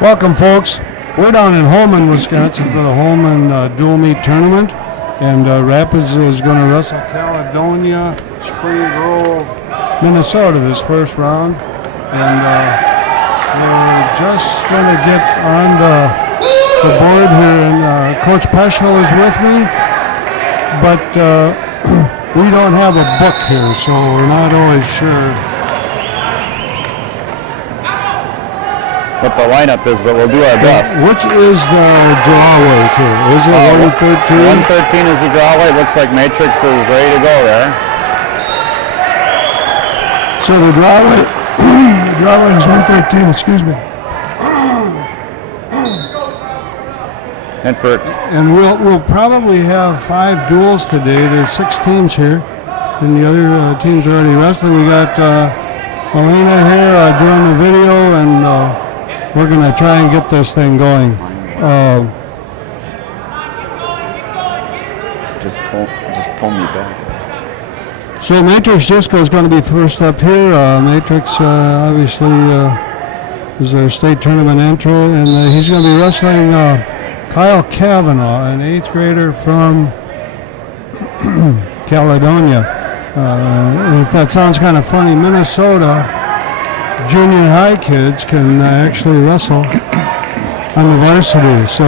Welcome, folks. We're down in Holmen, Wisconsin for the Holmen dual meet tournament, and Rapids is going to wrestle Caledonia, Spring Grove, Minnesota this first round, and we're just going to get on the board here, and Coach Peschel is with me, but we don't have a book here, so we're not always sure what the lineup is, but we'll do our best. Which is the draw weight here? Is it 113? 113 is the draw weight. Looks like Matrix is ready to go there. So the draw weight is 113, excuse me. And we'll probably have 5 duels today. There's 6 teams here, and the other teams are already wrestling. We got Elena here doing the video, and we're going to try and get this thing going. Just pull me back. So Matrix Disco is going to be first up here. Matrix obviously is our state tournament intro, and he's going to be wrestling Kyle Kavanaugh, an 8th grader from Caledonia. If that sounds kind of funny, Minnesota junior high kids can actually wrestle on the varsity. So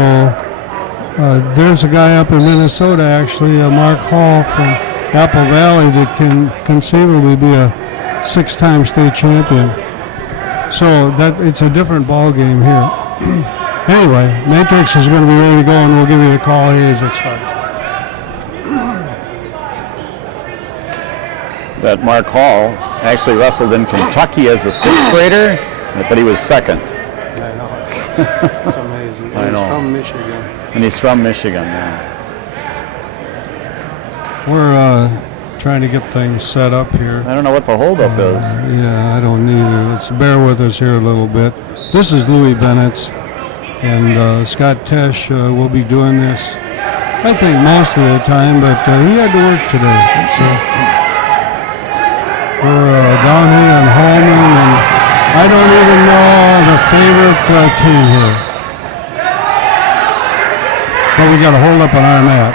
there's a guy up in Minnesota, actually, Mark Hall from Apple Valley, that can conceivably be a 6-time state champion. So that it's a different ball game here. Anyway, Matrix is going to be ready to go, and we'll give you a call here as it starts. That Mark Hall actually wrestled in Kentucky as a 6th grader, but he was 2nd. I know. It's amazing. I know. He's from Michigan. And he's from Michigan, yeah. We're trying to get things set up here. I don't know what the holdup is. Yeah, I don't either. Let's bear with us here a little bit. This is Louis Bennett's, and Scott Tesh will be doing this, I think, most of the time, but he had to work today. So we're down here in Holmen, and I don't even know the favorite team here. But we got to hold up on our map.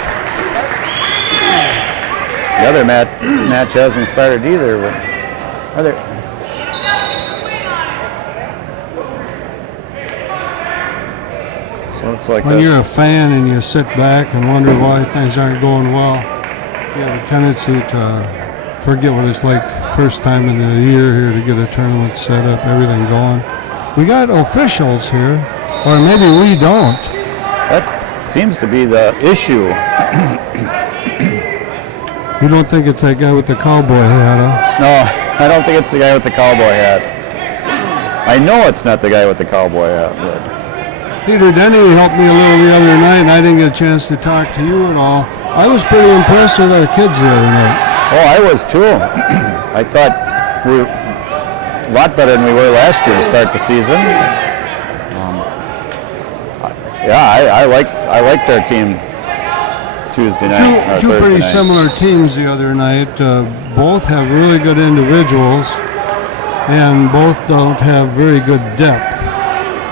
The other match hasn't started either. But are there? So it's like when you're a fan and you sit back and wonder why things aren't going well, you have a tendency to forget what it's like first time in a year here to get a tournament set up, everything going. We got officials here, or maybe we don't. That seems to be the issue. You don't think it's that guy with the cowboy hat, huh? No, I don't think it's the guy with the cowboy hat. I know it's not the guy with the cowboy hat. But Peter Denny helped me a little the other night, and I didn't get a chance to talk to you at all. I was pretty impressed with our kids the other night. Oh, I was too. I thought we were a lot better than we were last year to start the season. I liked our team Tuesday night. Two Thursday pretty night. similar teams the other night. Both have really good individuals, and both don't have very good depth,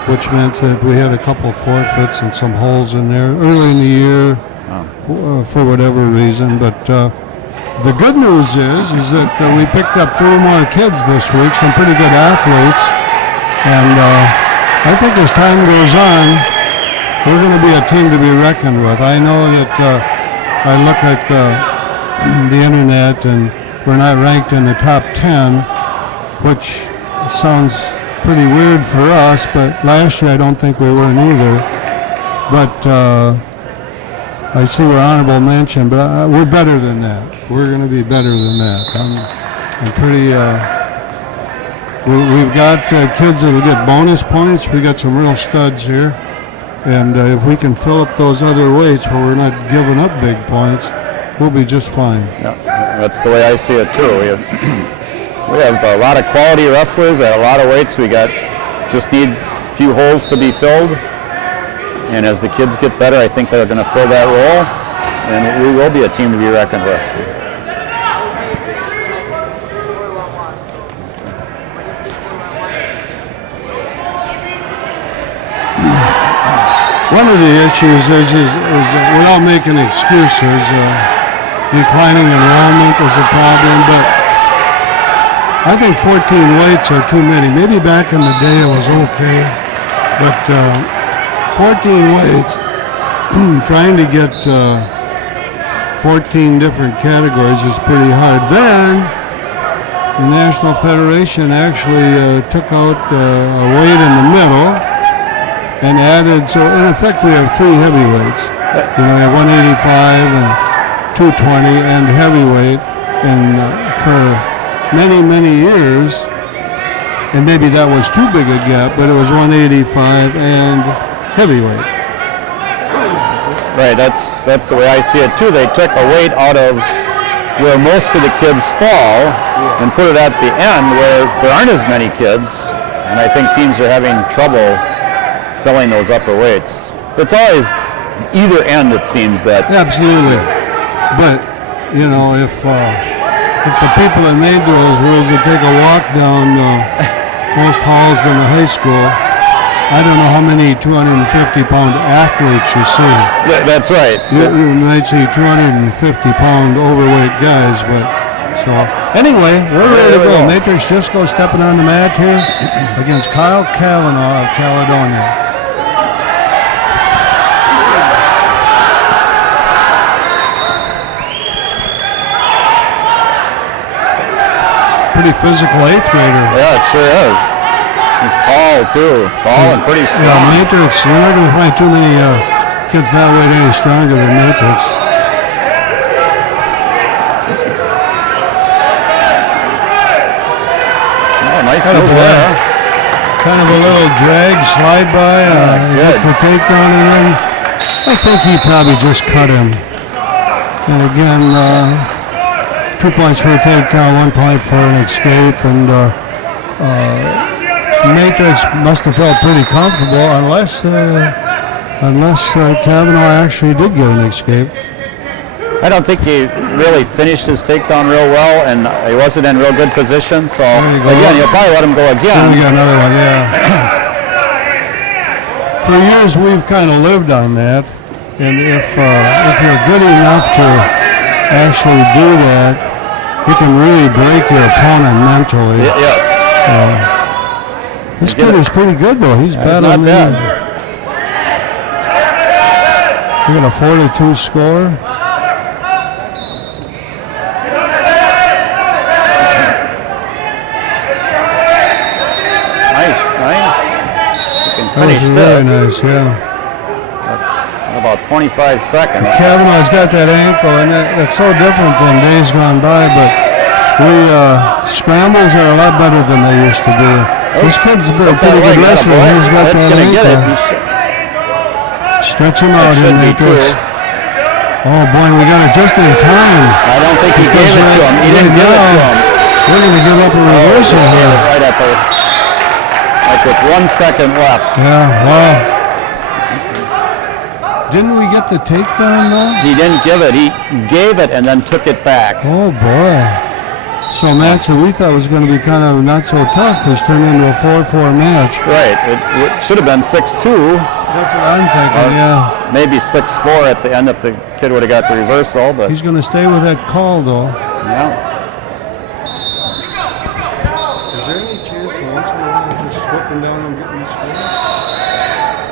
which meant that we had a couple of forfeits and some holes in there early in the year for whatever reason. But the good news is that we picked up 4 more kids this week, some pretty good athletes, and I think as time goes on, we're going to be a team to be reckoned with. I know that I look at the internet, and we're not ranked in the top 10, which sounds pretty weird for us, but last year I don't think we were either. But I see we're honorable mention, but we're better than that. We're going to be better than that. I'm pretty. We've got kids that will get bonus points. We got some real studs here, and if we can fill up those other weights where we're not giving up big points, we'll be just fine. Yeah, that's the way I see it too. We have a lot of quality wrestlers at a lot of weights. We just need a few holes to be filled. And as the kids get better, I think they're going to fill that role, and we will be a team to be reckoned with. one of the issues is without making excuses, declining enrollment is a problem, but I think 14 weights are too many. Maybe back in the day it was okay, but 14 weights, trying to get 14 different categories is pretty hard. Then the National Federation actually took out a weight in the middle and added, so in effect we have 3 heavyweights. You know, we have 185 and 220 and heavyweight, and for many years, and maybe that was too big a gap, but it was 185 and heavyweight. Right, that's the way I see it too. They took a weight out of where most of the kids fall and put it at the end where there aren't as many kids, and I think teams are having trouble filling those upper weights. It's always either end, it seems that. Absolutely, but you know, if the people that made those rules would take a walk down most halls in the high school, I don't know how many 250-pound athletes you see. That's right. You might see 250-pound overweight guys, but so anyway, we're ready to go. Matrix Disco stepping on the mat here against Kyle Caledonia of Caledonia. Pretty physical 8th grader. Yeah, it sure is. He's tall too, and pretty strong. Yeah, Matrix, you're not going to find too many kids that way any stronger than Matrix. Oh, nice move there. Kind of a little drag, slide by, gets the takedown, and then I think he probably just cut him. And again, 2 points for a takedown, 1 point for an escape, and Matrix must have felt pretty comfortable unless Kavanaugh actually did get an escape. I don't think he really finished his takedown real well, and he wasn't in real good position, so again, you'll probably let him go again. We got another one, yeah. For years we've kind of lived on that, and if you're good enough to actually do that, you can really break your opponent mentally. Yes. This kid is pretty good, though. He's better than bad. We got a 4-2 score. Nice. You can finish Really this. nice, yeah. In about 25 seconds. Kavanaugh's got that ankle, and that's so different than days gone by, but scrambles are a lot better than they used to be. This kid's a pretty good wrestler. He's got That's that going to get it. Stretch him out Should in be true. Oh boy, we got it just in time. I don't think he gave it to him. He didn't give it to him. We're going to give up a reversal He here. gave it right at the, like with 1 second left. Yeah, wow. Didn't we get the takedown though? He didn't give it. He gave it and then took it back. Oh boy. So a match that we thought was going to be kind of not so tough has turned into a 4-4 match. Right. It should have been 6-2. That's what I'm thinking, yeah. Maybe 6-4 at the end if the kid would have got the reversal. But He's going to stay with that call, though. yeah. Is there any chance that once in a while just slipping down and getting the score?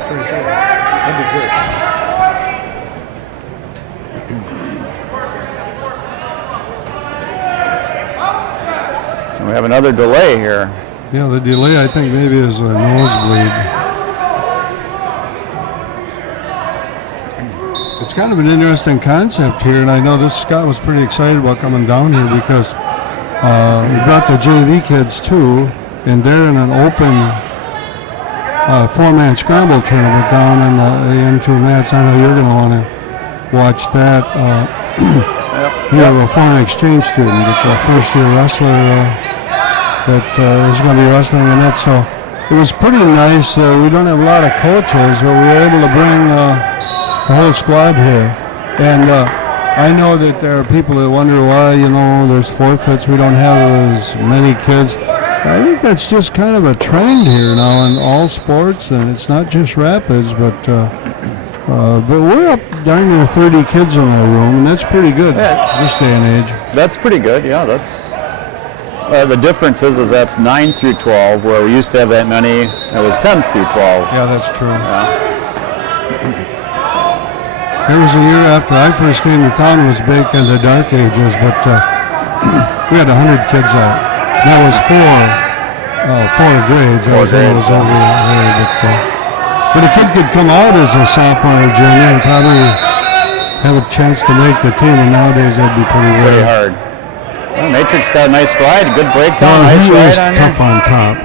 Sure. That'd be good. So we have another delay here. Yeah, the delay I think maybe is a nosebleed. It's kind of an interesting concept here, and I know this Scott was pretty excited about coming down here because we brought the JV kids too, and they're in an open 4-man scramble tournament down in the M2 mats. I know you're going to want to watch that. We have a foreign exchange student. It's a first-year wrestler that is going to be wrestling in it. So it was pretty nice. We don't have a lot of coaches, but we were able to bring the whole squad here. And I know that there are people that wonder why, there's forfeits. We don't have as many kids. I think that's just kind of a trend here now in all sports, and it's not just Rapids, but But we're up darn near 30 kids in our room, and that's pretty good this day and age. That's pretty good. Yeah, that's. The difference is that's 9 through 12, where we used to have that many. It was 10 through 12. Yeah, that's true. Yeah. There was a year after I first came to town, it was back in the dark ages, but we had 100 kids out. That was four grades. That was when it was over there. But a kid could come out as a sophomore or junior and probably have a chance to make the team, and nowadays that'd be pretty hard. Well, Matrix got a nice ride, good breakdown, nice he ride is on tough you. on top.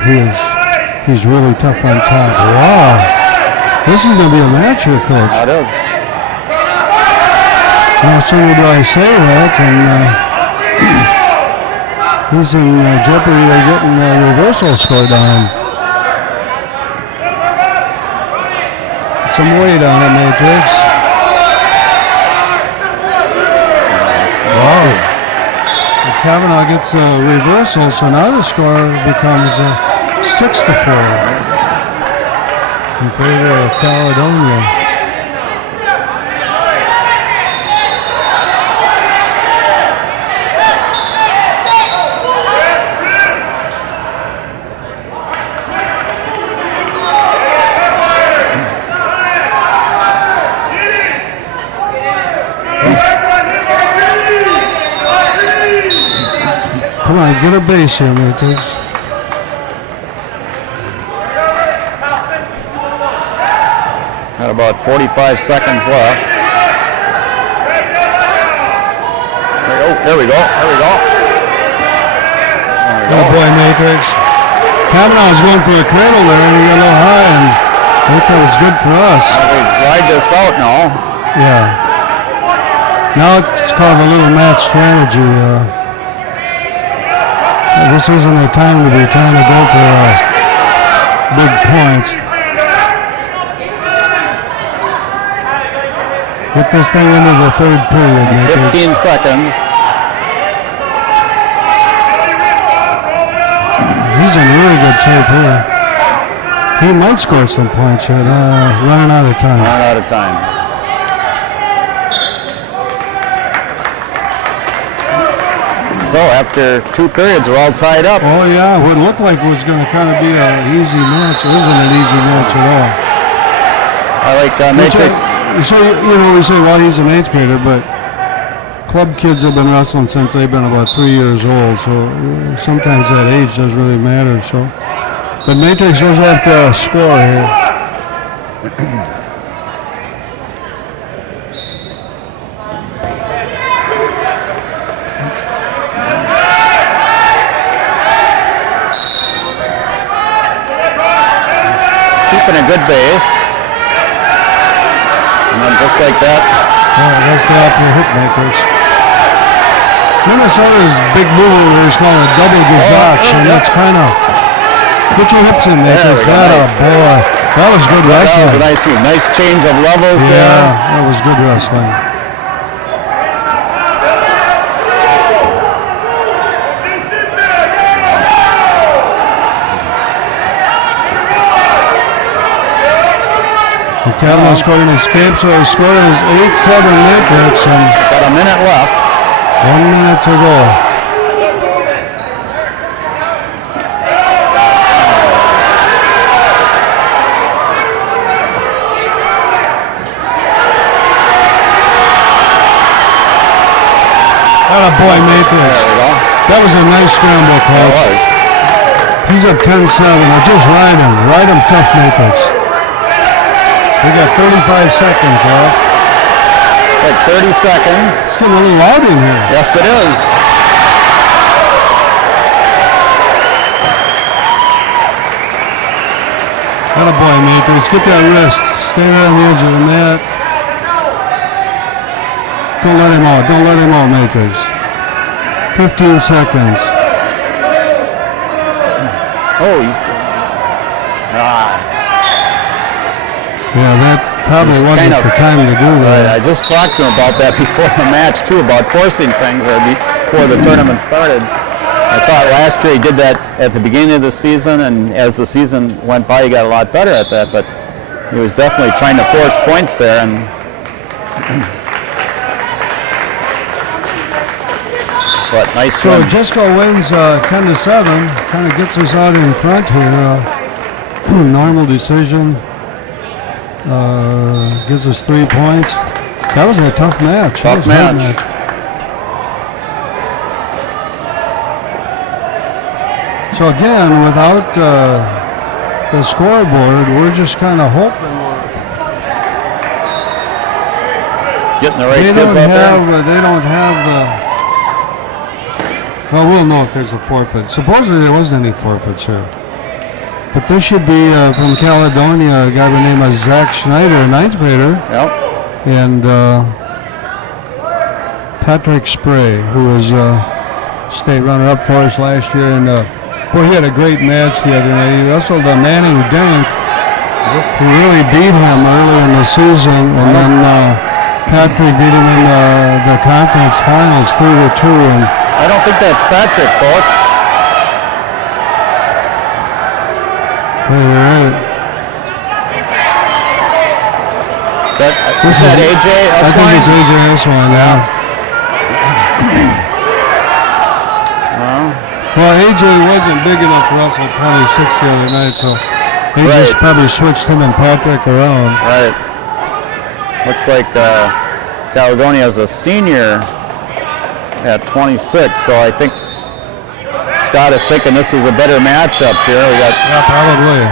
He's really tough on top. Wow. This is going to be a match here, Coach. It is. No sooner do I say that, and he's in jeopardy of getting a reversal scored on him. Put some weight on it, Matrix. Wow. Kavanaugh gets a reversal, so now the score becomes 6-4 in favor of Caledonia. Come on, get a base here, Matrix. Got about 45 seconds left. There we go. Good boy, Matrix. Kavanaugh is going for a cradle there, and he got a little high, and I think that was good for us. We ride this out now. Yeah. Now it's called a little match strategy. This isn't the time to be trying to go for big points. Get this thing into the third period, Matrix. 15 seconds. He's in really good shape here. He might score some points here. Running out of time. Running out of time. So after 2 periods, we're all tied up. Oh yeah, what looked like was going to kind of be an easy match. It isn't an easy match at all. I like Matrix. So, we say, well, he's an 8th grader, but club kids have been wrestling since they've been about 3 years old, so sometimes that age doesn't really matter. So, but Matrix does have to score here. Keeping a good base. And then just like that. That's the after hit Matrix. Minnesota's big move is called a double gazach, and that's kind of get your hips in, Matrix. Boy, that was good wrestling. That was a nice change of levels there. Yeah, that was good wrestling. Kavanaugh scored an escape, so his score is 8-7 Matrix, and got a minute left. 1 minute to go. Boy, Matrix. There we go. That was a nice scramble, Coach. It was. He's up 10-7. Just ride him tough, Matrix. We got 35 seconds left. Like 30 seconds. It's getting a little loud in here. Yes, it is. Attaboy, Matrix. Get that wrist. Stay right on the edge of the mat. Don't let him out, Matrix. 15 seconds. Oh, he's... Yeah, that probably wasn't the time to do that. I just talked to him about that before the match, too, about forcing things before the tournament started. I thought last year he did that at the beginning of the season, and as the season went by, he got a lot better at that. But he was definitely trying to force points there, and but nice So run. Jisco wins 10-7, kind of gets us out in front here. Normal decision, gives us 3 points. That was a tough match. That was Tough a hard match. So again, without the scoreboard, we're just kind of hoping. Getting the right They kids don't out there. have. They don't have the. Well, we'll know if there's a forfeit. Supposedly there wasn't any forfeits here. But this should be from Caledonia, a guy by the name of Zach Schneider, a ninth grader, Yep. and Patrick Spray, who was state runner-up for us last year. And boy, he had a great match the other night. He wrestled Manning Dank, who really beat him early in the season, and then Patrick beat him in the conference finals 3-2. And I don't think that's Patrick, Coach. right. Is that AJ I think it's AJ Eswine, yeah. Well, AJ wasn't big enough to wrestle 26 the other night, so they just Right. probably switched him and Patrick around. Right. Looks like Caledonia is a senior at 26, so I think Scott is thinking this is a better matchup here. We got Yeah, probably.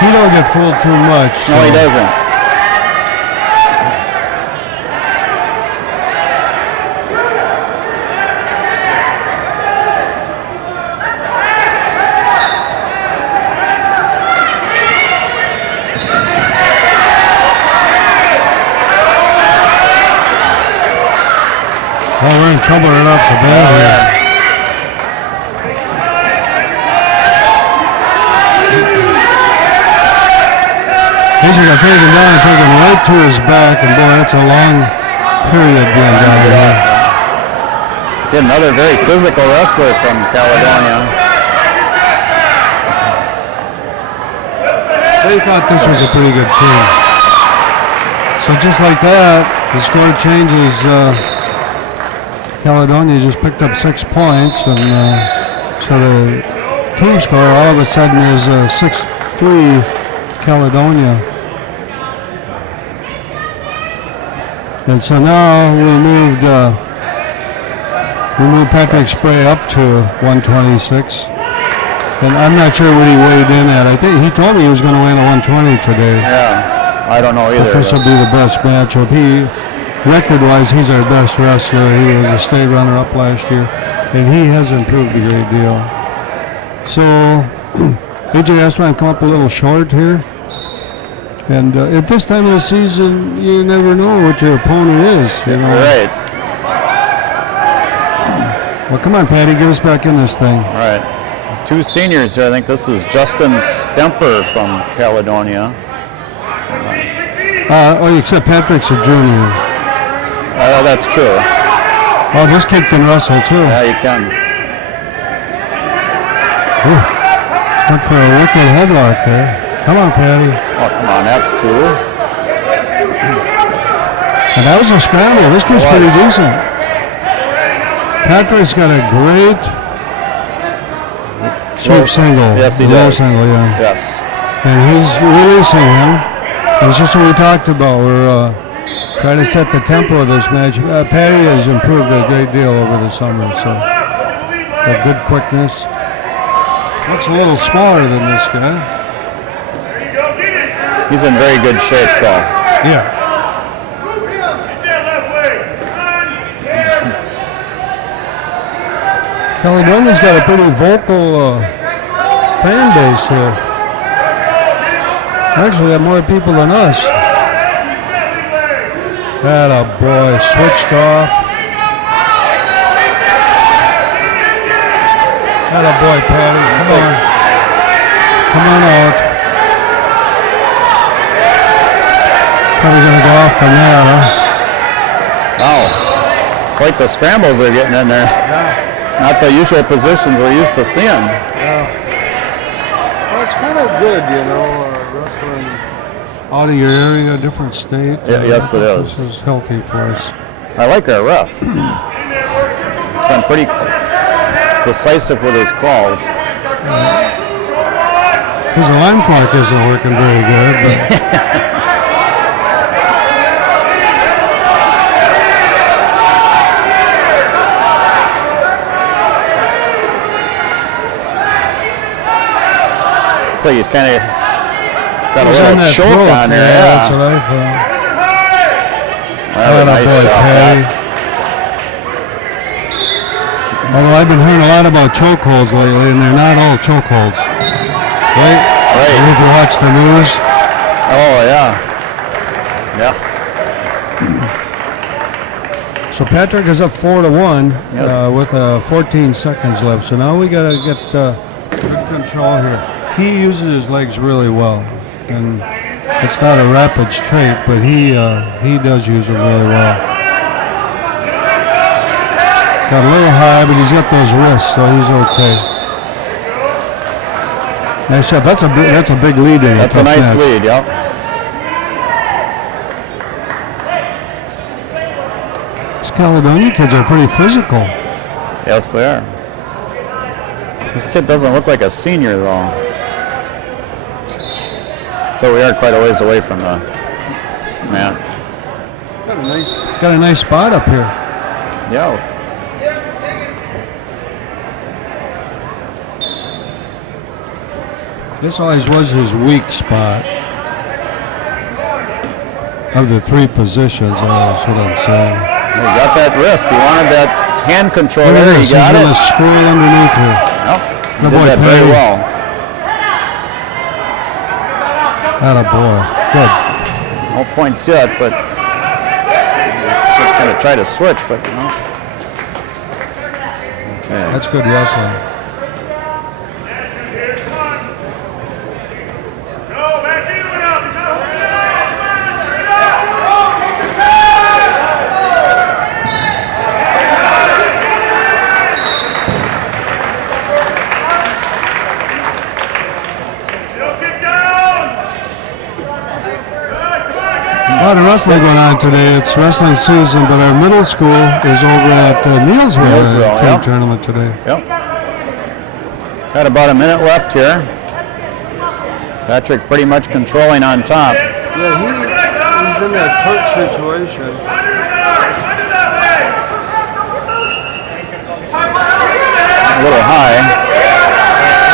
He don't get fooled too much. no, he doesn't. Oh, we're in trouble right off the bat Oh, here. yeah. AJ got taken down and taken right to his back, and boy, that's a long period being down Get there. off. Get another very physical wrestler from Caledonia. They thought this was a pretty good team. So just like that, the score changes. Caledonia just picked up 6 points, and so the team score all of a sudden is 6-3 Caledonia. And so now we moved Patrick Spray up to 126. And I'm not sure what he weighed in at. I think he told me he was going to weigh in at 120 today. Yeah, I don't know either. But this will be the best matchup. Record-wise, he's our best wrestler. He was a state runner-up last year, and he has improved a great deal. So AJ Eswine come up a little short here. And at this time of the season, you never know what your opponent is. You know. Right, Well, come on, Patty, get us back in this thing. right. 2 seniors here. I think this is Justin Stemper from Caledonia. Except Patrick's a junior. That's true. Oh, this kid can wrestle too. Yeah, you can. Ooh, went for a wicked headlock there. Come on, Patty. Oh, come on, that's 2. And that was a scramble. This kid's It pretty was. decent. Patrick's got a great sweep single. Yes, he low does. single, yeah. Yes. And he's releasing him. It's just what we talked about. We're trying to set the tempo of this match. Patty has improved a great deal over the summer, so got good quickness. Looks a little smaller than this guy. He's in very good shape, though. Yeah. Caledonia's got a pretty vocal fan base here. Actually, they have more people than us. That a boy, switched off. That a boy, Patty. Come on. Come on out. Probably gonna go off from there, huh? Wow. Quite the scrambles they're getting in there. Not the usual positions we're used to seeing. Well, it's kind of good, you know, wrestling out of your area, different state. Yes, it is. This is healthy for us. I like our ref. He's been pretty decisive with his calls. His alarm clock isn't working very good. But looks like he's kind of got a he's on little that choke throat. on there. That's Yeah. what I thought. That was a nice Attaboy, job, Patty. Pat. Although I've been hearing a lot about chokeholds lately, and they're not all chokeholds. Right? Right. If you watch the news. Oh, yeah. Yeah. So Patrick is up 4-1 Yep. with 14 seconds left. So now we got to get good control here. He uses his legs really well, and it's not a Rapids trait, but he does use them really well. Got a little high, but he's got those wrists, so he's okay. Nice shot. That's a big lead in That's a nice lead, yeah. These Caledonia kids are pretty physical. Yes, they are. This kid doesn't look like a senior, though. But we are quite a ways away from the man. Got a nice spot up here. Yeah. This always was his weak spot. Of the three positions, that's what I'm saying. He got that wrist. He wanted that hand control Look at there. He this, got he's it. gonna squirrel underneath here. Yep. He The did boy that very Perry. well. Attaboy. Good. No points yet, but it's going to try to switch, but no. Okay. That's good wrestling. A lot of wrestling going on today. It's wrestling season, but our middle school is over at Neilsville Neilsville, team yep. tournament today. Yep. Got about a minute left here. Patrick pretty much controlling on top. Yeah, he's in that Turk situation. A little high.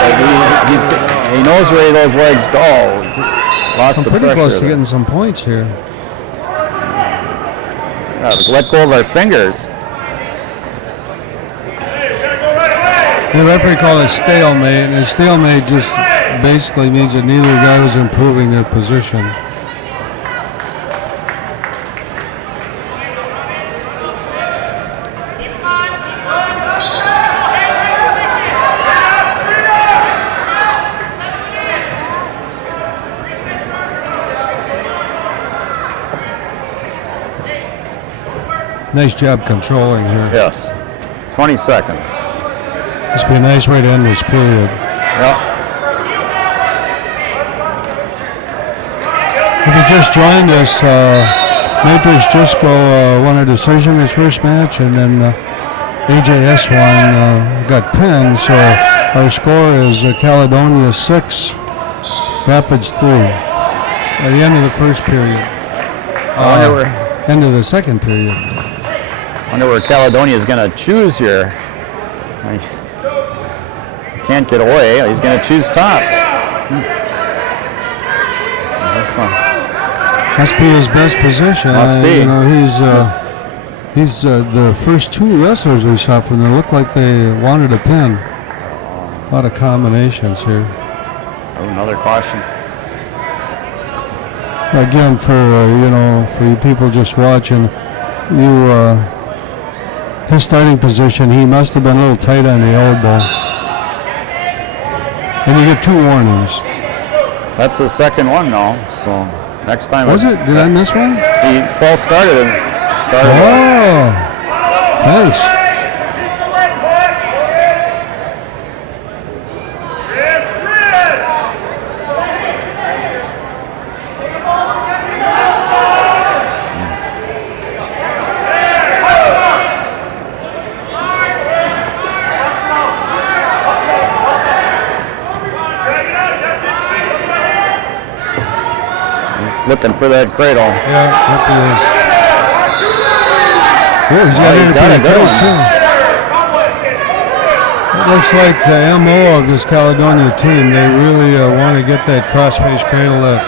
But he knows where those legs go. He just lost I'm the pretty pressure close to there. getting some points here. Let go of our fingers. The referee called it stalemate, and a stalemate just basically means that neither guy is improving their position. Nice job controlling here. Yes. 20 seconds. This would be a nice way to end this period. Yep. If you just joined us, Matrix Jisco won a decision his first match, and then AJS won, got pinned. So our score is Caledonia 6, Rapids 3. At the end of the first period. End of the second period. Wonder where Caledonia is going to choose here. He can't get away. He's going to choose top. Must be his best position. Must be. You know, he's the first two wrestlers we saw from there looked like they wanted a pin. A lot of combinations here. Oh, another caution. Again, for for you people just watching, his starting position, he must have been a little tight on the elbow. And you get 2 warnings. That's the second one now. So next time. Was it? Did I miss one? He false started and started. Oh, thanks. looking for that cradle. Yeah, that is. Oh, He's got a good one. Too. It looks like the MO of this Caledonia team. They really want to get that cross-face cradle that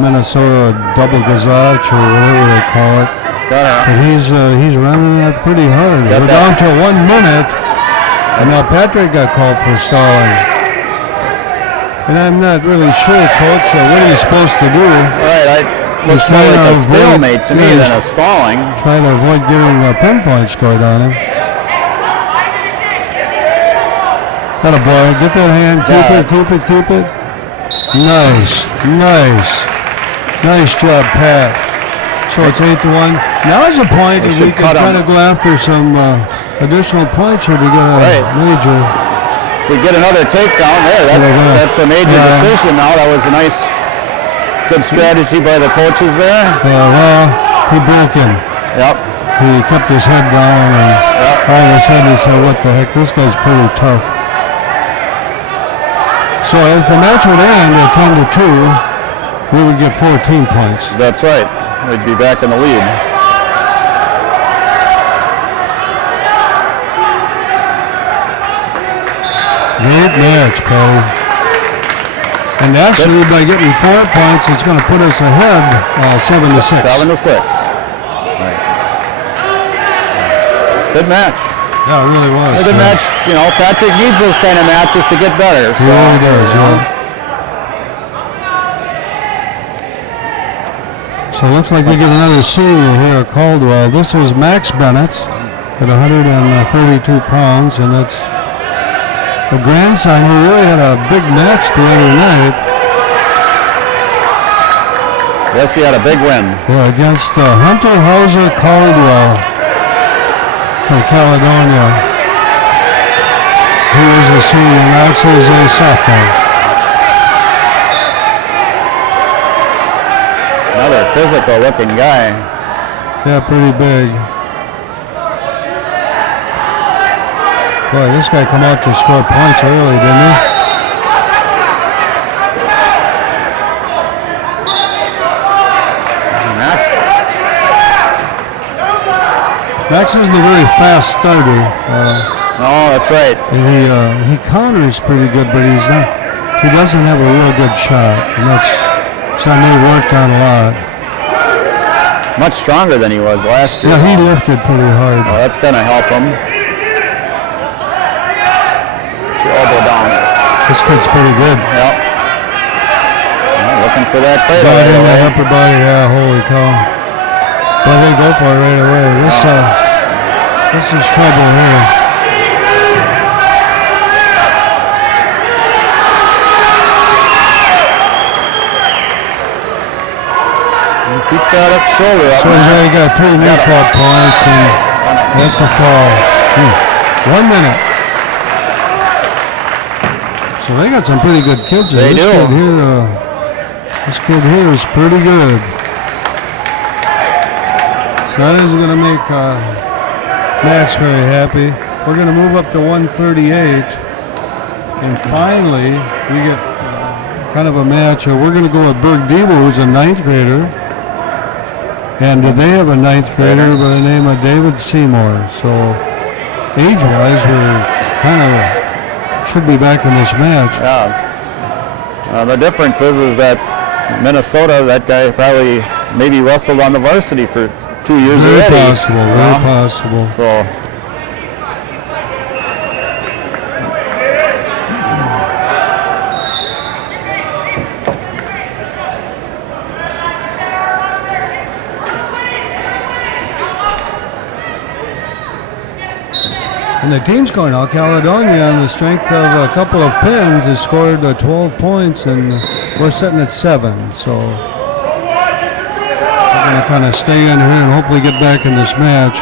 Minnesota double gazage or whatever they call it. But he's running that pretty hard. We're down to 1 minute, and now Patrick got called for stalling. And I'm not really sure, Coach, what he's supposed to do. Right, looks more like a stalemate to me than a stalling. Trying to avoid getting a pinpoint scored on him. Got a ball. Get that hand. Keep it. Nice job, Pat. So it's 8-1. Now is a point that we can try to go after some additional points here to get a major. If we get another takedown there, that's a major decision now. That was a nice, good strategy by the coaches there. Well, he broke him. Yep. He kept his head down, and all of a sudden he said, what the heck, this guy's pretty tough. So if the match would end at 10-2, we would get 14 points. That's right. We'd be back in the lead. Great match, Patty. And actually, by getting 4 points, it's going to put us ahead 7-6. 7-6. Right. It's a good match. Yeah, it really was. A good match. You know, Patrick needs those kind of matches to get better. He really does, So it looks like we get another senior here at Caldwell. This is Max Bennett at 132 pounds, and it's the grandson who really had a big match the other night. Yes, he had a big win. Yeah, against Hunter Hauser Caldwell from Caledonia. He was a senior, Max is a sophomore. Another physical-looking guy. Yeah, pretty big. Boy, this guy come out to score points early, didn't he? Max isn't a very fast starter. No, that's right. And he counters pretty good, but he doesn't have a real good shot, and that's something he worked on a lot. Much stronger than he was last year. Yeah, he lifted pretty hard. Oh, that's going to help him. Put your elbow down. This kid's pretty good. Yep. Well, looking for that play right away. That upper body, yeah, holy cow. But they go for it right away. This is trouble here. Keep that up shoulder up. So he's already got 3 knee fault points, and that's a fall. 1 minute. So they got some pretty good kids. They do. This kid here is pretty good. So that isn't going to make Max very happy. We're going to move up to 138. And finally, we get kind of a match. We're going to go with Berg Debo, who's a 9th grader. And they have a 9th grader by the name of David Seymour. So age-wise, we're kind of should be back in this match. Yeah. The difference is that Minnesota, that guy probably maybe wrestled on the varsity for 2 years already. Very possible. So. And the team's going out. Caledonia, on the strength of a couple of pins, has scored 12 points, and we're sitting at 7. So we're going to kind of stay in here and hopefully get back in this match.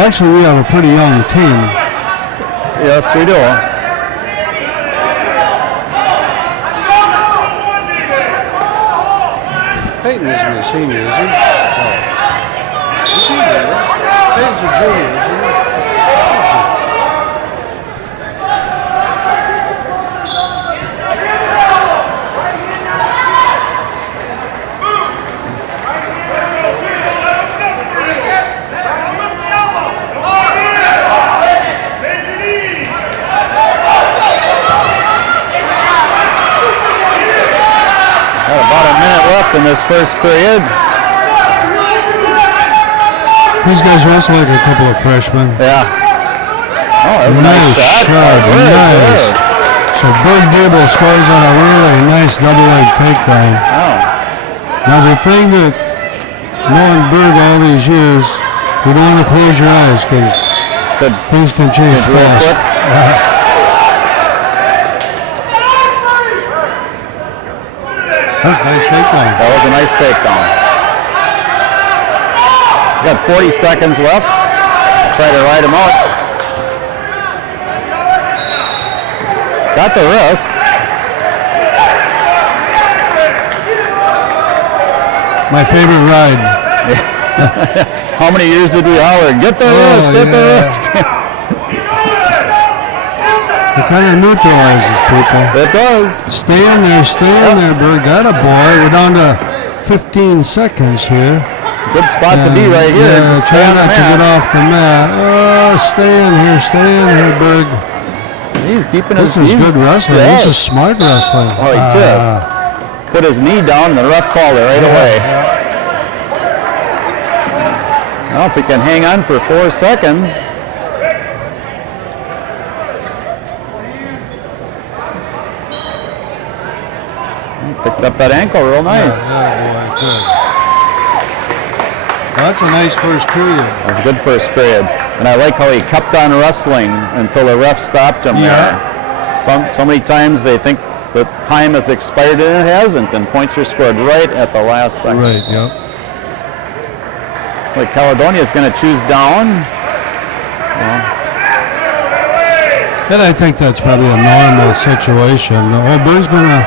Actually, we have a pretty young team. Yes, we do. Peyton isn't a senior, is he? No. Is he there? Peyton's a junior, isn't he? this first period. These guys wrestle like a couple of freshmen. Yeah. Oh, that was a nice shot. Nice. So Berg Dable scores on a really nice double leg takedown. Oh. Now the thing that knowing Berg all these years, you don't want to close your eyes because things can change fast. That's a nice takedown. That was a nice takedown. We got 40 seconds left. Try to ride him out. He's got the wrist. My favorite ride. How many years did we holler? Get the wrist, get the wrist. It kind of neutralizes people. It does. Stay in there, Berg. Got a boy. We're down to 15 seconds here. Good spot to be right here. Yeah, Just try not to get off the mat. Oh, stay in here, Berg. He's keeping This his... is good wrestling. Yes. This is smart wrestling. Oh, he just put his knee down and the ref called it right away. Well, if we can hang on for 4 seconds. Picked up that ankle real nice. Good. That's a nice first period. It was a good first period. And I like how he kept on wrestling until the ref stopped him there. So many times they think the time has expired and it hasn't, and points are scored right at the last second. Right, yep. It's like Caledonia is going to choose down. And I think that's probably a normal situation. Oh, Berg's going to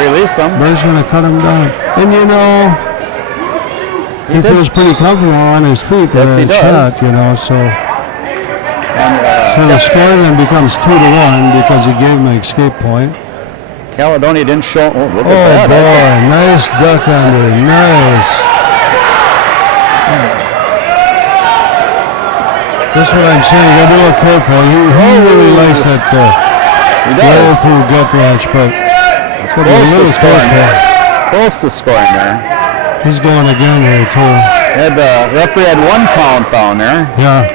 release him. Berg's going to cut him down. And you know, he feels pretty comfortable on his feet with Yes, he that does. shot, you know, so And, the score then becomes 2-1 because he gave him an escape point. Caledonia didn't show. Oh, look Oh at that. boy, nice duck under, nice. That's what I'm saying, you gotta be a little careful. He really likes that He roll does. through gut wrench, but It's gotta be a close to little scoring careful. there. Close to scoring there. He's going again here too. The referee had 1 count down there. Yeah.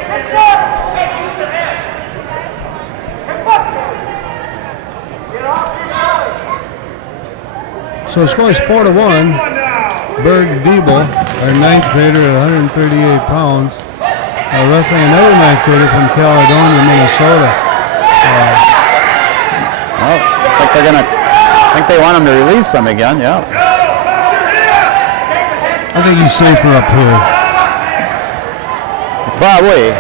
So the score is 4-1. Berg Diebel, our 9th grader at 138 pounds, wrestling another 9th grader from Caledonia, Minnesota. Well, looks like they're gonna. I think they want him to release him again. Yeah. I think he's safer up here. Probably.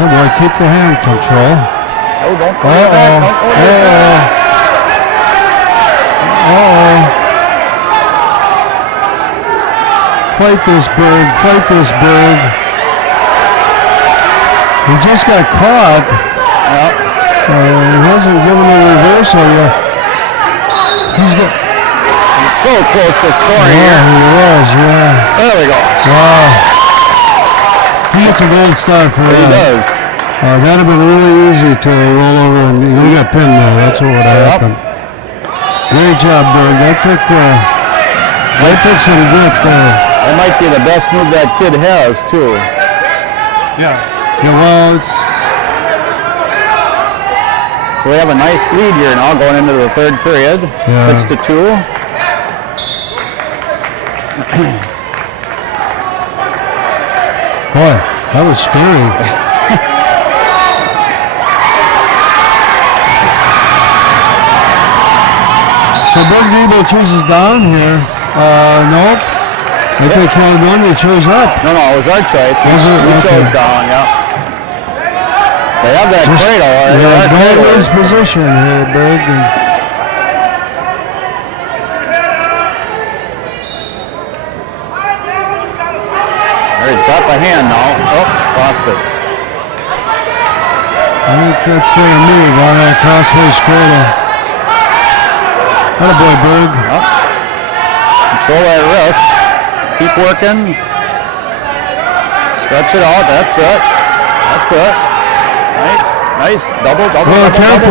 Oh boy, keep the hand control. Oh, don't go back. Don't go back. Fight this Berg, fight this Berg. He just got caught. He hasn't given a reversal yet. He's so close to scoring here. He was, yeah. There we go. Wow. He gets a gold star for that. He does. That'd have been really easy to roll over and he got pinned there. That's what would have happened. Great job, Berg. That took some grit there. That might be the best move that kid has, too. Yeah, well, it's... So we have a nice lead here now going into the 3rd period. 6-2. Boy, that was scary. So Berg Diebel chooses down here. Nope. I think Caledonia chose up. No, it was our choice. We Okay. chose down, yeah. They have that cradle. Don't lose position here, Berg. There, he's got the hand now. Oh, lost it. I think that's their move on that crossface cradle. What a boy, Berg. Control that wrist. Keep working. Stretch it out. That's it. That's it. Nice. Double. Careful.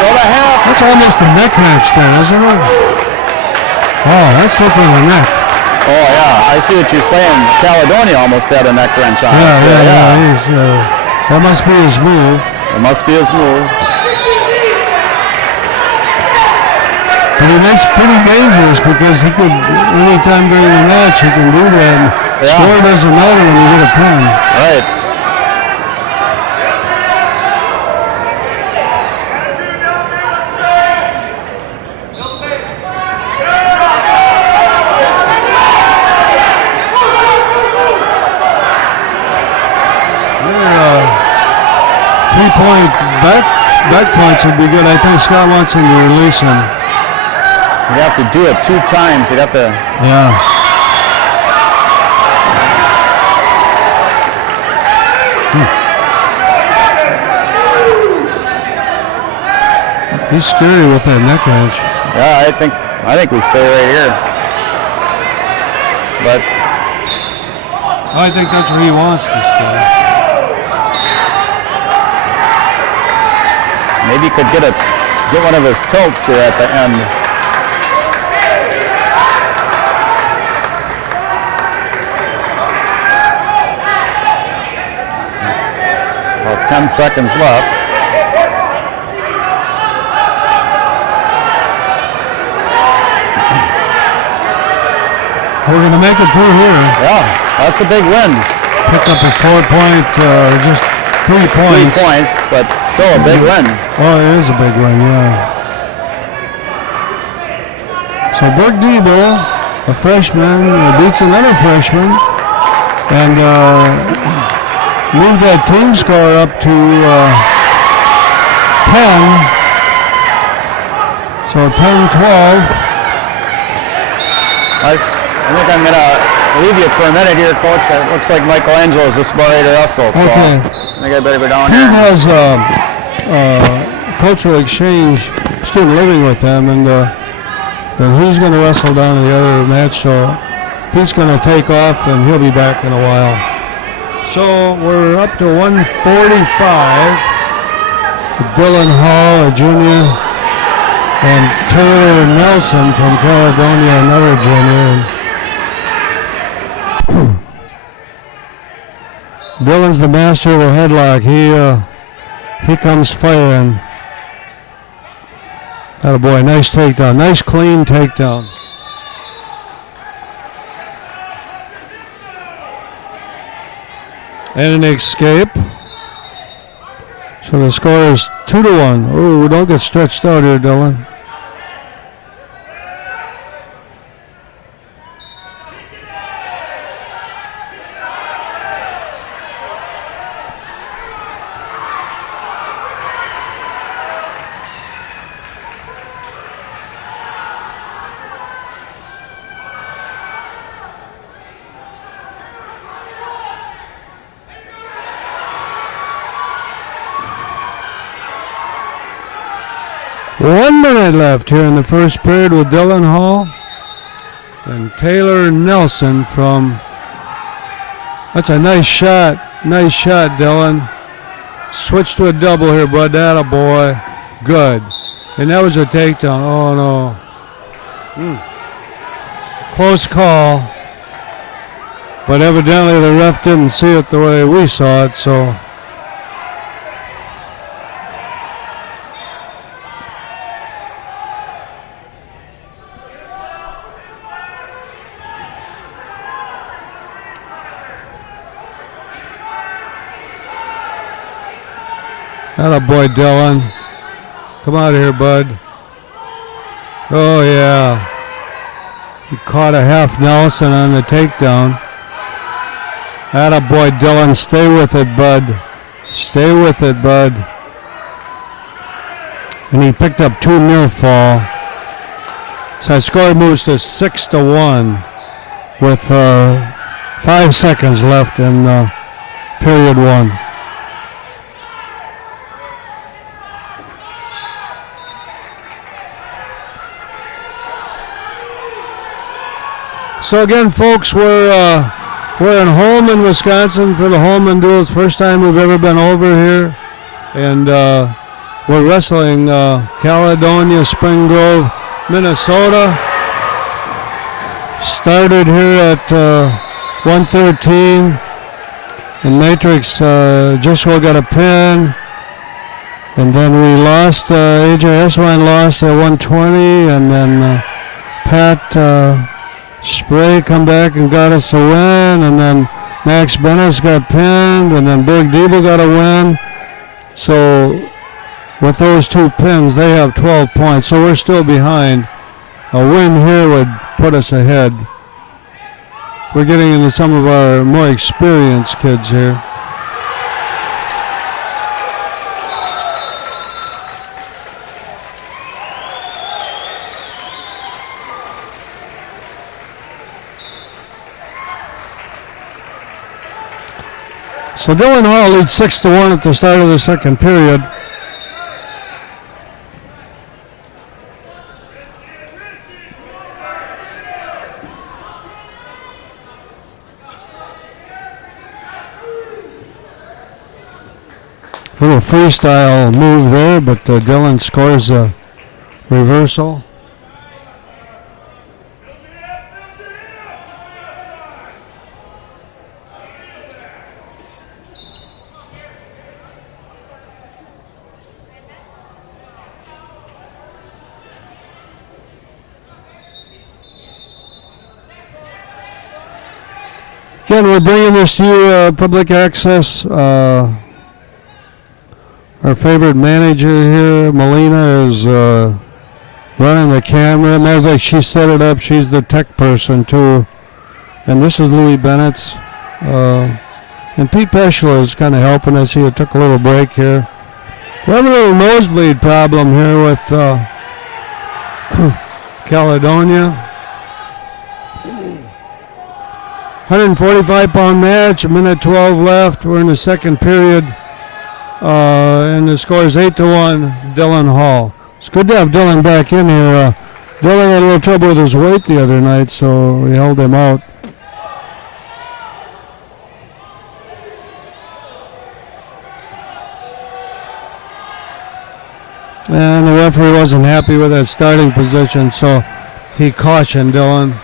Go to half. That's almost a neck wrench then, isn't it? Oh, that's looking the neck. Oh, yeah. I see what you're saying. Caledonia almost had a neck wrench on us. Yeah. That must be his move. It must be his move. But he makes pretty dangerous because he could, anytime during the match, he can do that. Score doesn't matter when you get a pin. Right. Three-point back points would be good. I think Scott wants him to release him. You have to do it 2 times. You'd have to. Yeah. He's scary with that neck wrench. Yeah, I think we stay right here. But I think that's where he wants to stay. maybe he could get one of his tilts here at the end. About 10 seconds left. We're going to make it through here. Yeah, that's a big win. Picked up a 4-point, just 3 points. 3 points, but still a big win. Oh, it is a big win, yeah. So Burke Debo, a freshman, beats another freshman and moved that team score up to 10. So 10-12. I think I'm going to leave you for a minute here, Coach. It looks like Michelangelo's just about ready to wrestle. So okay. I think I better go down He here. has cultural exchange student living with them, and he's going to wrestle down in the other match. So he's going to take off, and he'll be back in a while. So we're up to 145. Dylan Hall, a junior, and Taylor Nelson from Caledonia, another junior. Dylan's the master of the headlock. He comes firing. Atta boy, nice takedown. Nice clean takedown. And an escape. So the score is 2-1. Oh, don't get stretched out here, Dylan. One minute left here in the first period with Dylan Hall and Taylor Nelson from. That's a nice shot. Nice shot, Dylan. Switch to a double here, bud. Atta boy. Good. And that was a takedown. Oh, no. Close call. But evidently the ref didn't see it the way we saw it, so. Atta boy, Dylan. Come out of here, bud. Oh, yeah. He caught a half Nelson on the takedown. Atta boy, Dylan. Stay with it, bud. Stay with it, bud. And he picked up 2 near fall. So the score moves to 6-1 with 5 seconds left in period 1. So again, folks, we're in Holmen, Wisconsin for the Holmen Duels. First time we've ever been over here, and We're wrestling Caledonia, Spring Grove, Minnesota. Started here at 113. And Matrix Joshua got a pin. And then we lost, AJ Eswine lost at 120. And then Pat Spray come back and got us a win. And then Max Bennis got pinned. And then Berg Diebel got a win. So with those 2 pins, they have 12 points. So we're still behind. A win here would put us ahead. We're getting into some of our more experienced kids here. So Dillon Hall leads 6-1 at the start of the second period. Little freestyle move there, but Dillon scores a reversal. Again, we're bringing this to you, public access. Our favorite manager here, Melina, is running the camera. Matter of fact, she set it up. She's the tech person, too. And this is Louis Bennett's. And Pete Peschler is kind of helping us. He took a little break here. We have a little nosebleed problem here with Caledonia. 145-pound match, a minute 12 left. We're in the second period. And the score is 8-1, Dillon Hall. It's good to have Dillon back in here. Dillon had a little trouble with his weight the other night, so we held him out. And the referee wasn't happy with that starting position, so he cautioned Dillon.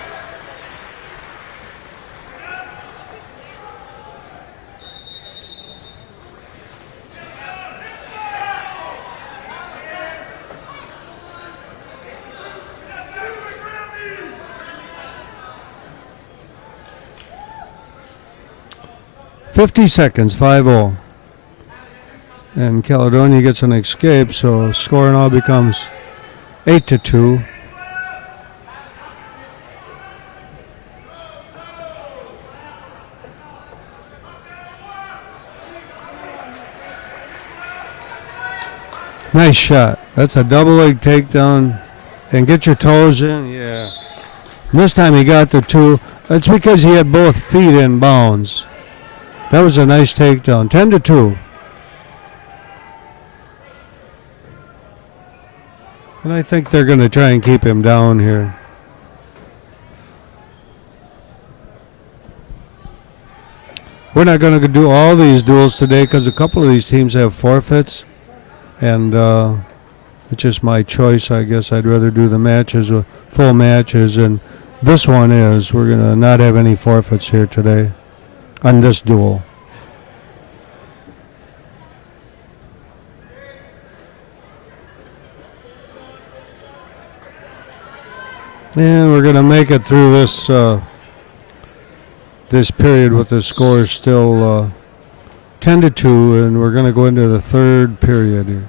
.50 seconds, 5-0. And Caledonia gets an escape, so score now becomes 8-2. Nice shot. That's a double leg takedown. And get your toes in, yeah. And this time he got the 2. That's because he had both feet in bounds. That was a nice takedown. 10-2. And I think they're going to try and keep him down here. We're not going to do all these duels today because a couple of these teams have forfeits. And it's just my choice, I guess. I'd rather do the matches, full matches. And this one is. We're going to not have any forfeits here today on this duel. And we're going to make it through this this period with the score still 10-2, and we're going to go into the third period here.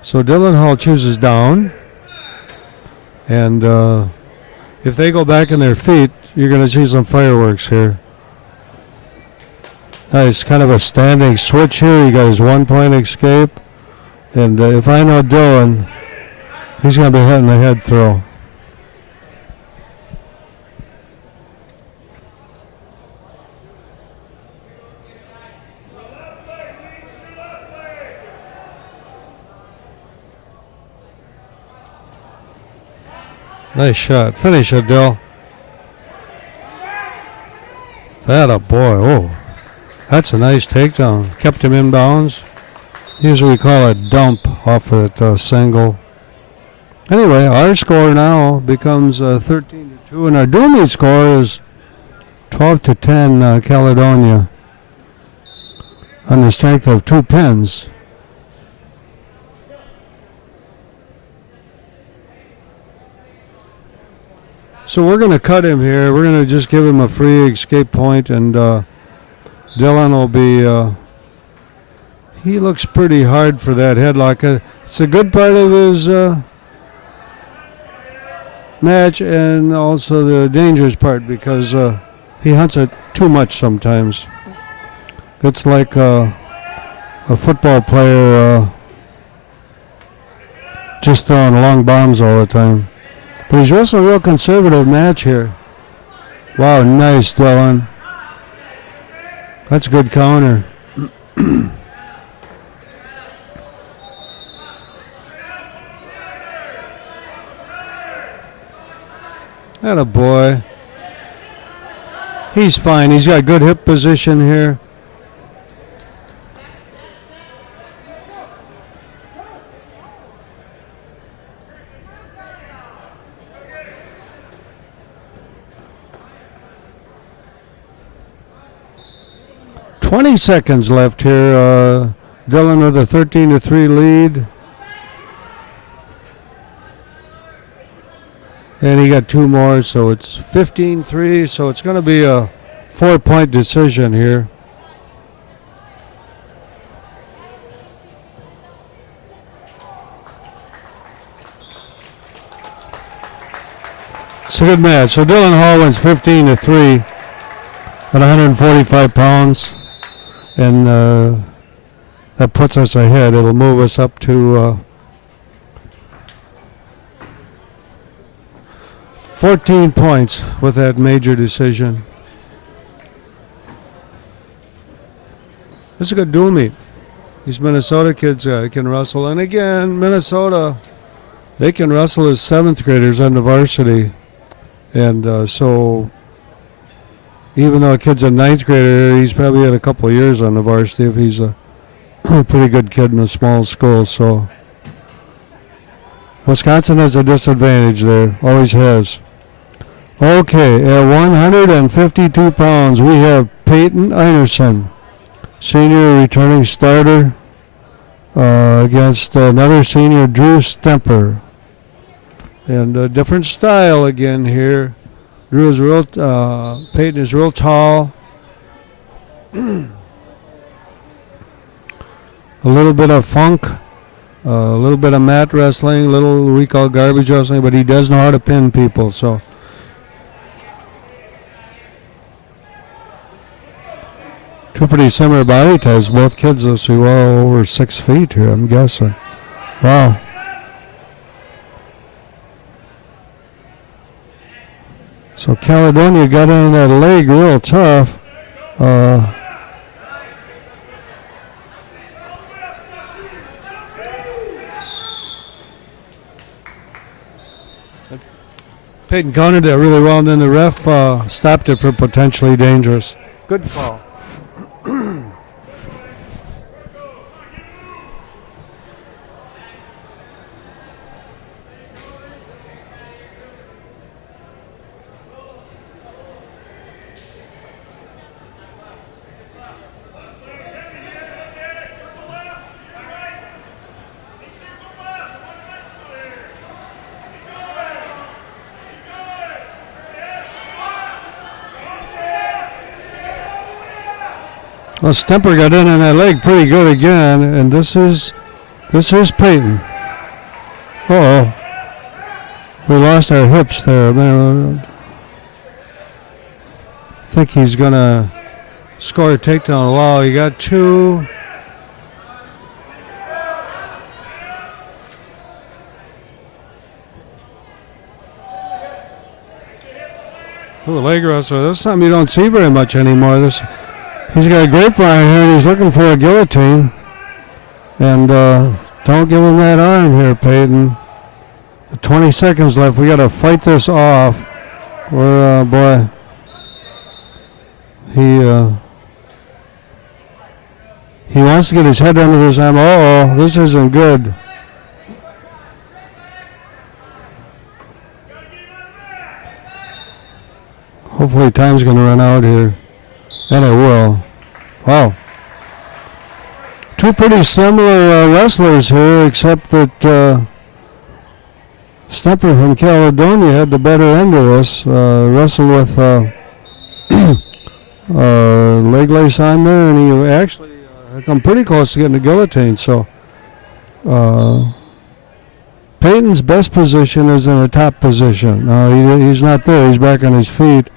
So Dillon Hall chooses down, and if they go back in their feet, you're going to see some fireworks here. Nice, kind of a standing switch here. He got his 1-point escape. And if I know Dillon, he's going to be hitting the head throw. Nice shot. Finish it, Dill. That a boy. Oh, that's a nice takedown. Kept him in bounds. Usually we call it dump off that single. Anyway, our score now becomes 13-2, and our Doomie score is 12-10 Caledonia on the strength of 2 pins. So we're going to cut him here. We're going to just give him a free escape point, and Dylan will be... he looks pretty hard for that headlock. It's a good part of his match, and also the dangerous part, because he hunts it too much sometimes. It's like a football player just throwing long bombs all the time. But he's wrestling a real conservative match here. Wow, nice, Dylan. That's a good counter. Atta boy. He's fine. He's got good hip position here. $20 seconds left here. Dylan with a 13-3 lead. And he got 2 more, so it's 15-3. So it's going to be a 4-point decision here. It's a good match. So Dylan Hall wins 15-3 at 145 pounds. And that puts us ahead. It'll move us up to 14 points with that major decision. This is a good dual meet. These Minnesota kids can wrestle. And again, Minnesota, they can wrestle as 7th graders on the varsity. And so even though a kid's a 9th grader, he's probably had a couple of years on the varsity if he's a pretty good kid in a small school. So Wisconsin has a disadvantage there, always has. Okay, at 152 pounds, we have Peyton Einerson, senior returning starter, against another senior, Drew Stemper. And a different style again here. Drew is real, Peyton is real tall. A little bit of funk, a little bit of mat wrestling, a little we call garbage wrestling, but he does know how to pin people, so. Two pretty similar body types. Both kids will see well over 6 feet here, I'm guessing. Wow. So Caledonia got in that leg real tough. Peyton countered that really well, and then the ref stopped it for potentially dangerous. Good call. Well, Stemper got in on that leg pretty good again, and this is Peyton. Uh-oh. We lost our hips there. Man, I think he's going to score a takedown. Wow, he got 2. Oh, leg wrestler. That's something you don't see very much anymore. He's got a grapevine here, and he's looking for a guillotine. And don't give him that arm here, Peyton. 20 seconds left. We got to fight this off. We're, boy, he wants to get his head under his arm. Uh-oh, this isn't good. Hopefully time's going to run out here. And it will. Wow. Two pretty similar wrestlers here, except that Stemper from Caledonia had the better end of this. Wrestled with leg lace on there, and he actually come pretty close to getting the guillotine. So Peyton's best position is in the top position. He's not there. He's back on his feet.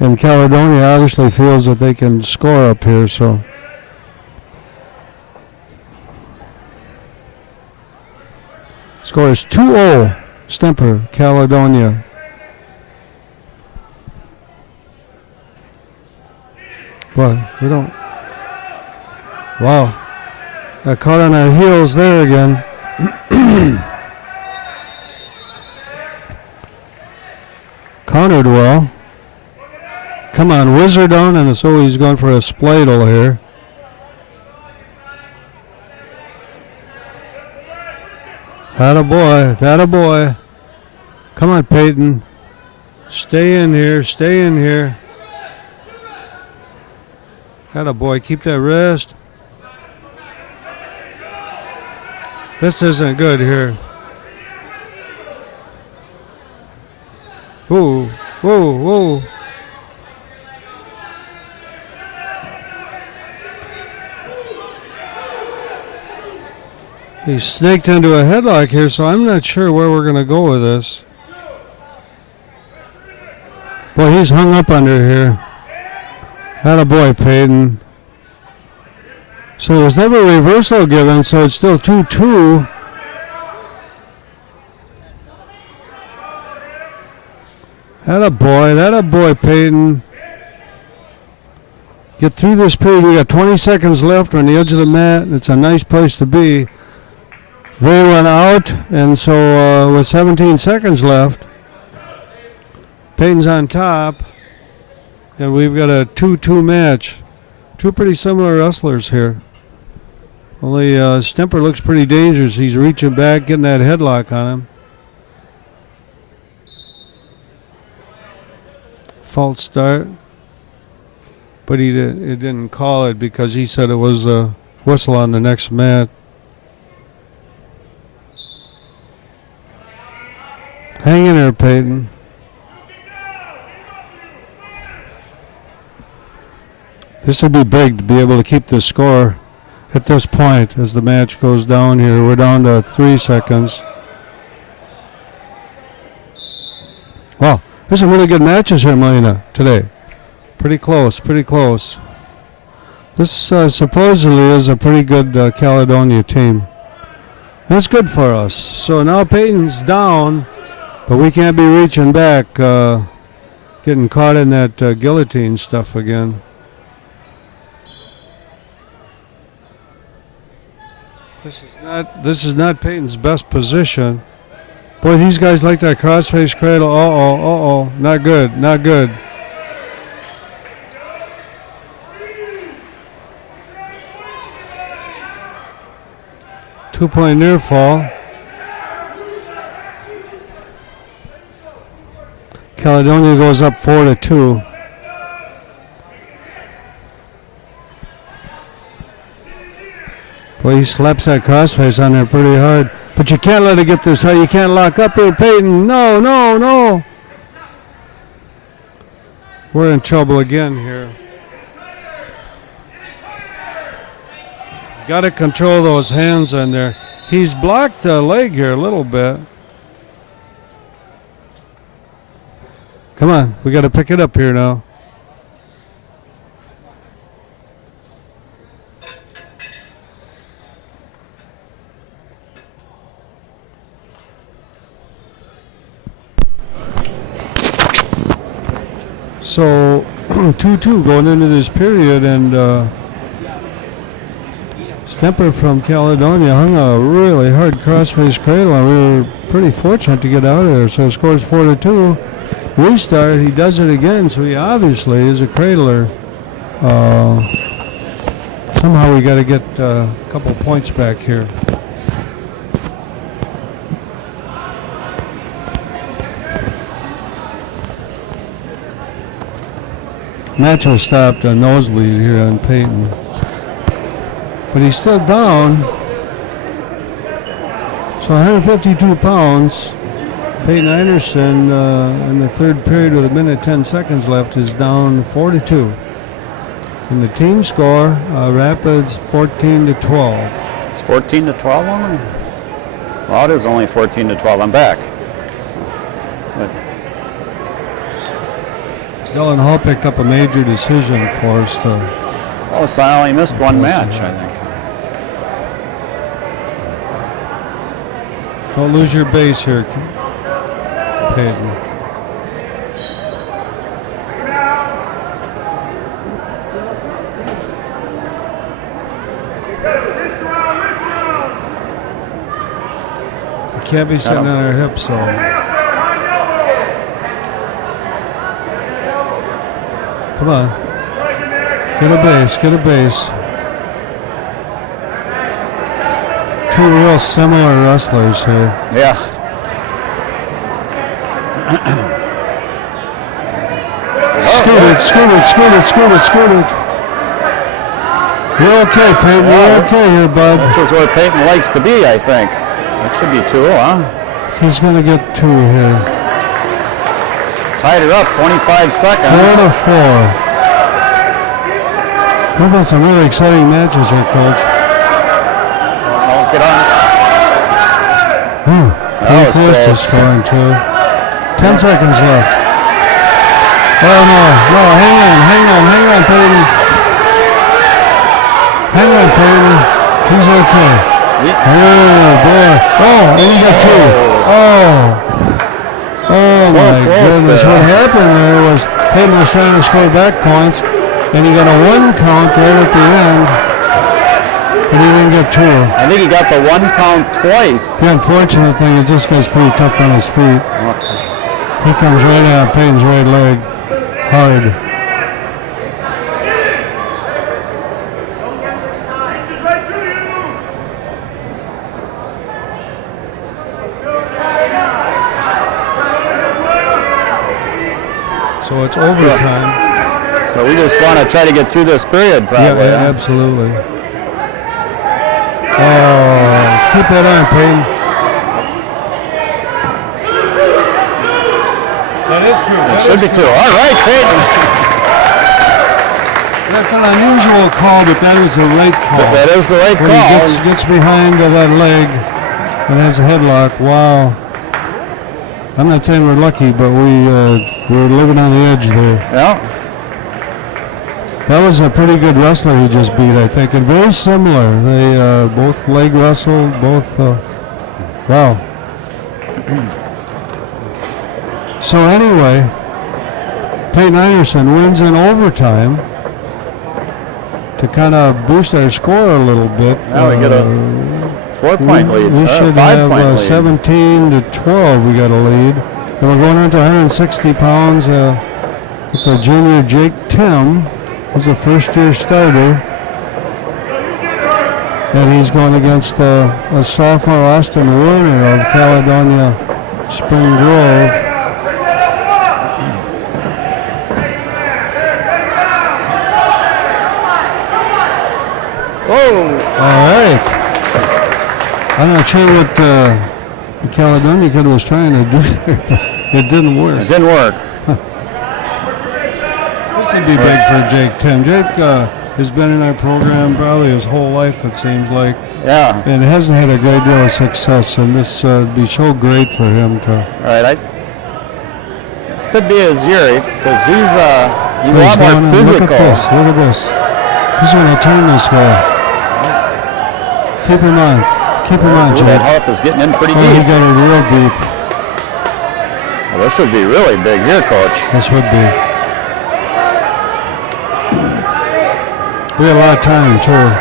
And Caledonia obviously feels that they can score up here. So score is 2-0. Stemper, Caledonia. But we don't. Wow. Got caught on our heels there again. Countered well. Come on, wizard on, and so he's going for a spladle here. That a boy. Come on, Peyton. Stay in here, stay in here. That a boy, keep that wrist. This isn't good here. Whoa, whoa, whoa. He snaked into a headlock here, so I'm not sure where we're going to go with this. Boy, he's hung up under here. Atta boy, Peyton. So there was never a reversal given, so it's still 2-2. Atta boy, Peyton. Get through this period. We got 20 seconds left. We're on the edge of the mat. It's a nice place to be. They run out, and so with 17 seconds left, Peyton's on top, and we've got a 2-2 match. Two pretty similar wrestlers here. Only Stemper looks pretty dangerous. He's reaching back, getting that headlock on him. False start, but he didn't call it because he said it was a whistle on the next mat. Hang in there, Peyton. This will be big to be able to keep the score at this point as the match goes down here. We're down to 3 seconds. Wow, there's some really good matches here, Melina, today. Pretty close, pretty close. This supposedly is a pretty good Caledonia team. That's good for us. So now Peyton's down. But we can't be reaching back, getting caught in that guillotine stuff again. This is not Peyton's best position. Boy, these guys like that crossface cradle. Uh-oh, not good, not good. Two-point near fall. Caledonia goes up 4-2. Boy, he slaps that crossface on there pretty hard. But you can't let it get this high. You can't lock up here, Peyton. No, no, no. We're in trouble again here. Got to control those hands on there. He's blocked the leg here a little bit. Come on, we got to pick it up here now. So 2-2 going into this period, and Stemper from Caledonia hung a really hard cross-face cradle, and we were pretty fortunate to get out of there. So it scores 4-2. Restart, he does it again, so he obviously is a cradler. Somehow we got to get a couple points back here. Match was stopped a nosebleed here on Peyton. But he's still down. So 152 pounds. Peyton Anderson in the third period with 1:10 left is down 4-2. And the team score, Rapids 14-12. It's 14-12 only? Well, it is only 14-12. I'm back. Dylan Hall picked up a major decision for us to... Oh, so I only missed one match, I think. Don't lose your base here, Peyton. We can't be sitting on our hips, so... Come on. Get a base, get a base. Two real similar wrestlers here. Yeah. Scoot it, scoot it, scoot it, scoot it, scoot it. You're okay, Peyton. You're okay here, bud. This is where Peyton likes to be, I think. That should be 2, huh? He's going to get 2 here. Tied it up, 25 seconds. 4-4. We've got some really exciting matches here, Coach. Oh, get on. Pretty close to scoring, too. 10 seconds left. Oh, no, hang on, Peyton. Hang on, Peyton. He's okay. Oh, boy. Oh, and he got 2. Oh, so my close goodness. there. What happened there was Peyton was trying to score back points, and he got a 1 count right at the end, but he didn't get 2. I think he got the 1 count twice. The unfortunate thing is this guy's pretty tough on his feet. Okay. He comes right out Peyton's right leg, hard. So it's overtime. So we just want to try to get through this period, probably. Yeah, absolutely. Oh, keep that on, Peyton. That is true. It should be 2. All right, Peyton. That's an unusual call, but that is the right call. That is the right when call. He gets behind that leg and has a headlock. Wow. I'm not saying we're lucky, but we're living on the edge there. Yeah. That was a pretty good wrestler he just beat, I think, and very similar. They both leg wrestled, both. Wow. So anyway, Peyton Anderson wins in overtime to kind of boost our score a little bit. Now we get a 4-point lead. We should 5-point have lead. 17-12. We got a lead, and we're going on to 160 pounds. With the junior Jake Tim, who's a first-year starter, and he's going against a sophomore Austin Werner of Caledonia Spring Grove. Oh. All right. I'm not sure what the Caledonia kid was trying to do there, but it didn't work. It didn't work. This would be big for Jake Tim. Jake has been in our program probably his whole life, it seems like, Yeah. and hasn't had a great deal of success, and this would be so great for him to... All right. This could be his year because he's a lot more going in. physical. Look at this. He's going to turn this way. Keep him on. Keep him on, Ooh, that Jake. hoof is getting in pretty Oh, he deep. got it real deep. Well, this would be really big here, Coach. This would be. We have a lot of time, too.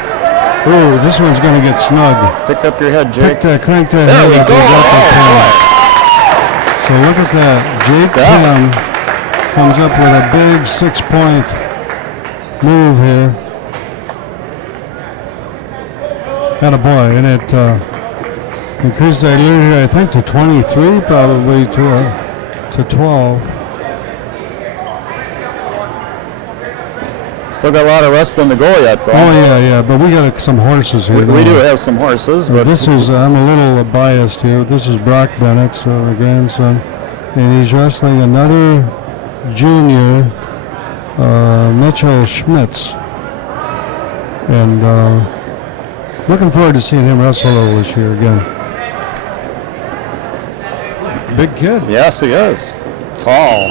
Ooh, this one's going to get snug. Pick up your head, Jake. Crank that There head we up go. and get the pin. Oh, So look at that. Jake Tim comes up with a big 6-point move here. And a boy, and it increased that lead here, I think, to 23, probably to 12. Still got a lot of wrestling to go yet, though. Oh yeah, but we got some horses here. We do have some horses, but This is, I'm a little biased here. This is Brock Bennett, our grandson, and he's wrestling another junior, Mitchell Schmitz, and looking forward to seeing him wrestle this year again. Big kid. yes, he is. Tall.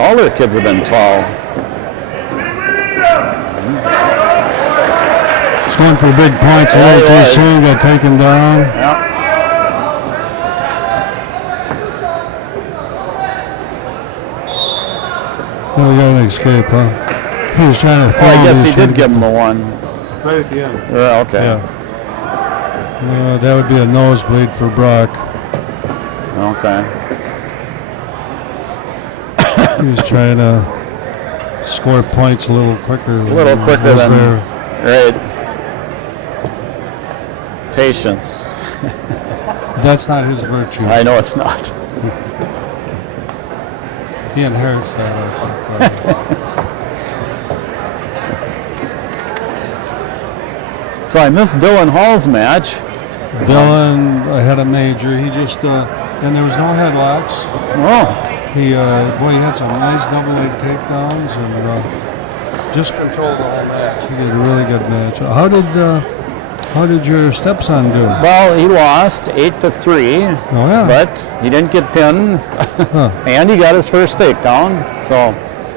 All their kids have been tall. He's going for big points. A Yeah, little he too was. soon, got taken down. Yeah. Then we got an escape, huh? He was trying to throw. Well, I guess but he did shouldn't give him a one. right at the end. Yeah, okay. Yeah. That would be a nosebleed for Brock. Okay. He was trying to score points a little quicker. A little quicker Was than there. right. Patience. That's not his virtue. I know it's not. He inherits that. I think. So I missed Dylan Hall's match. Dylan had a major. He just and there was no headlocks. Oh, He he had some nice double leg takedowns and just controlled the whole match. He did a really good match. How did your stepson do? well, he lost 8-3, Oh yeah. but he didn't get pinned, and he got his first takedown. So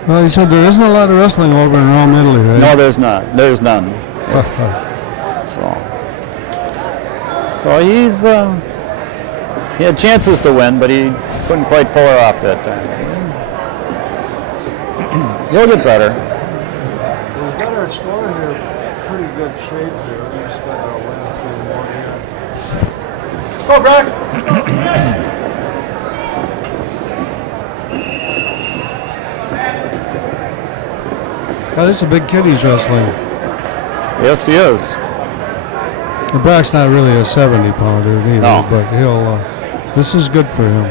Well, he said there isn't a lot of wrestling over in Rome, Italy, right? no, there's not. There's none. It's- So he's he had chances to win, but he couldn't quite pull her off that time. He'll get better. We've got our score here pretty good shape here. We just got to win a few more here. Go, Brock! Oh, this is a big kid he's wrestling. Yes, he is. And Brock's not really a 70-pounder either, No. but he'll. This is good for him.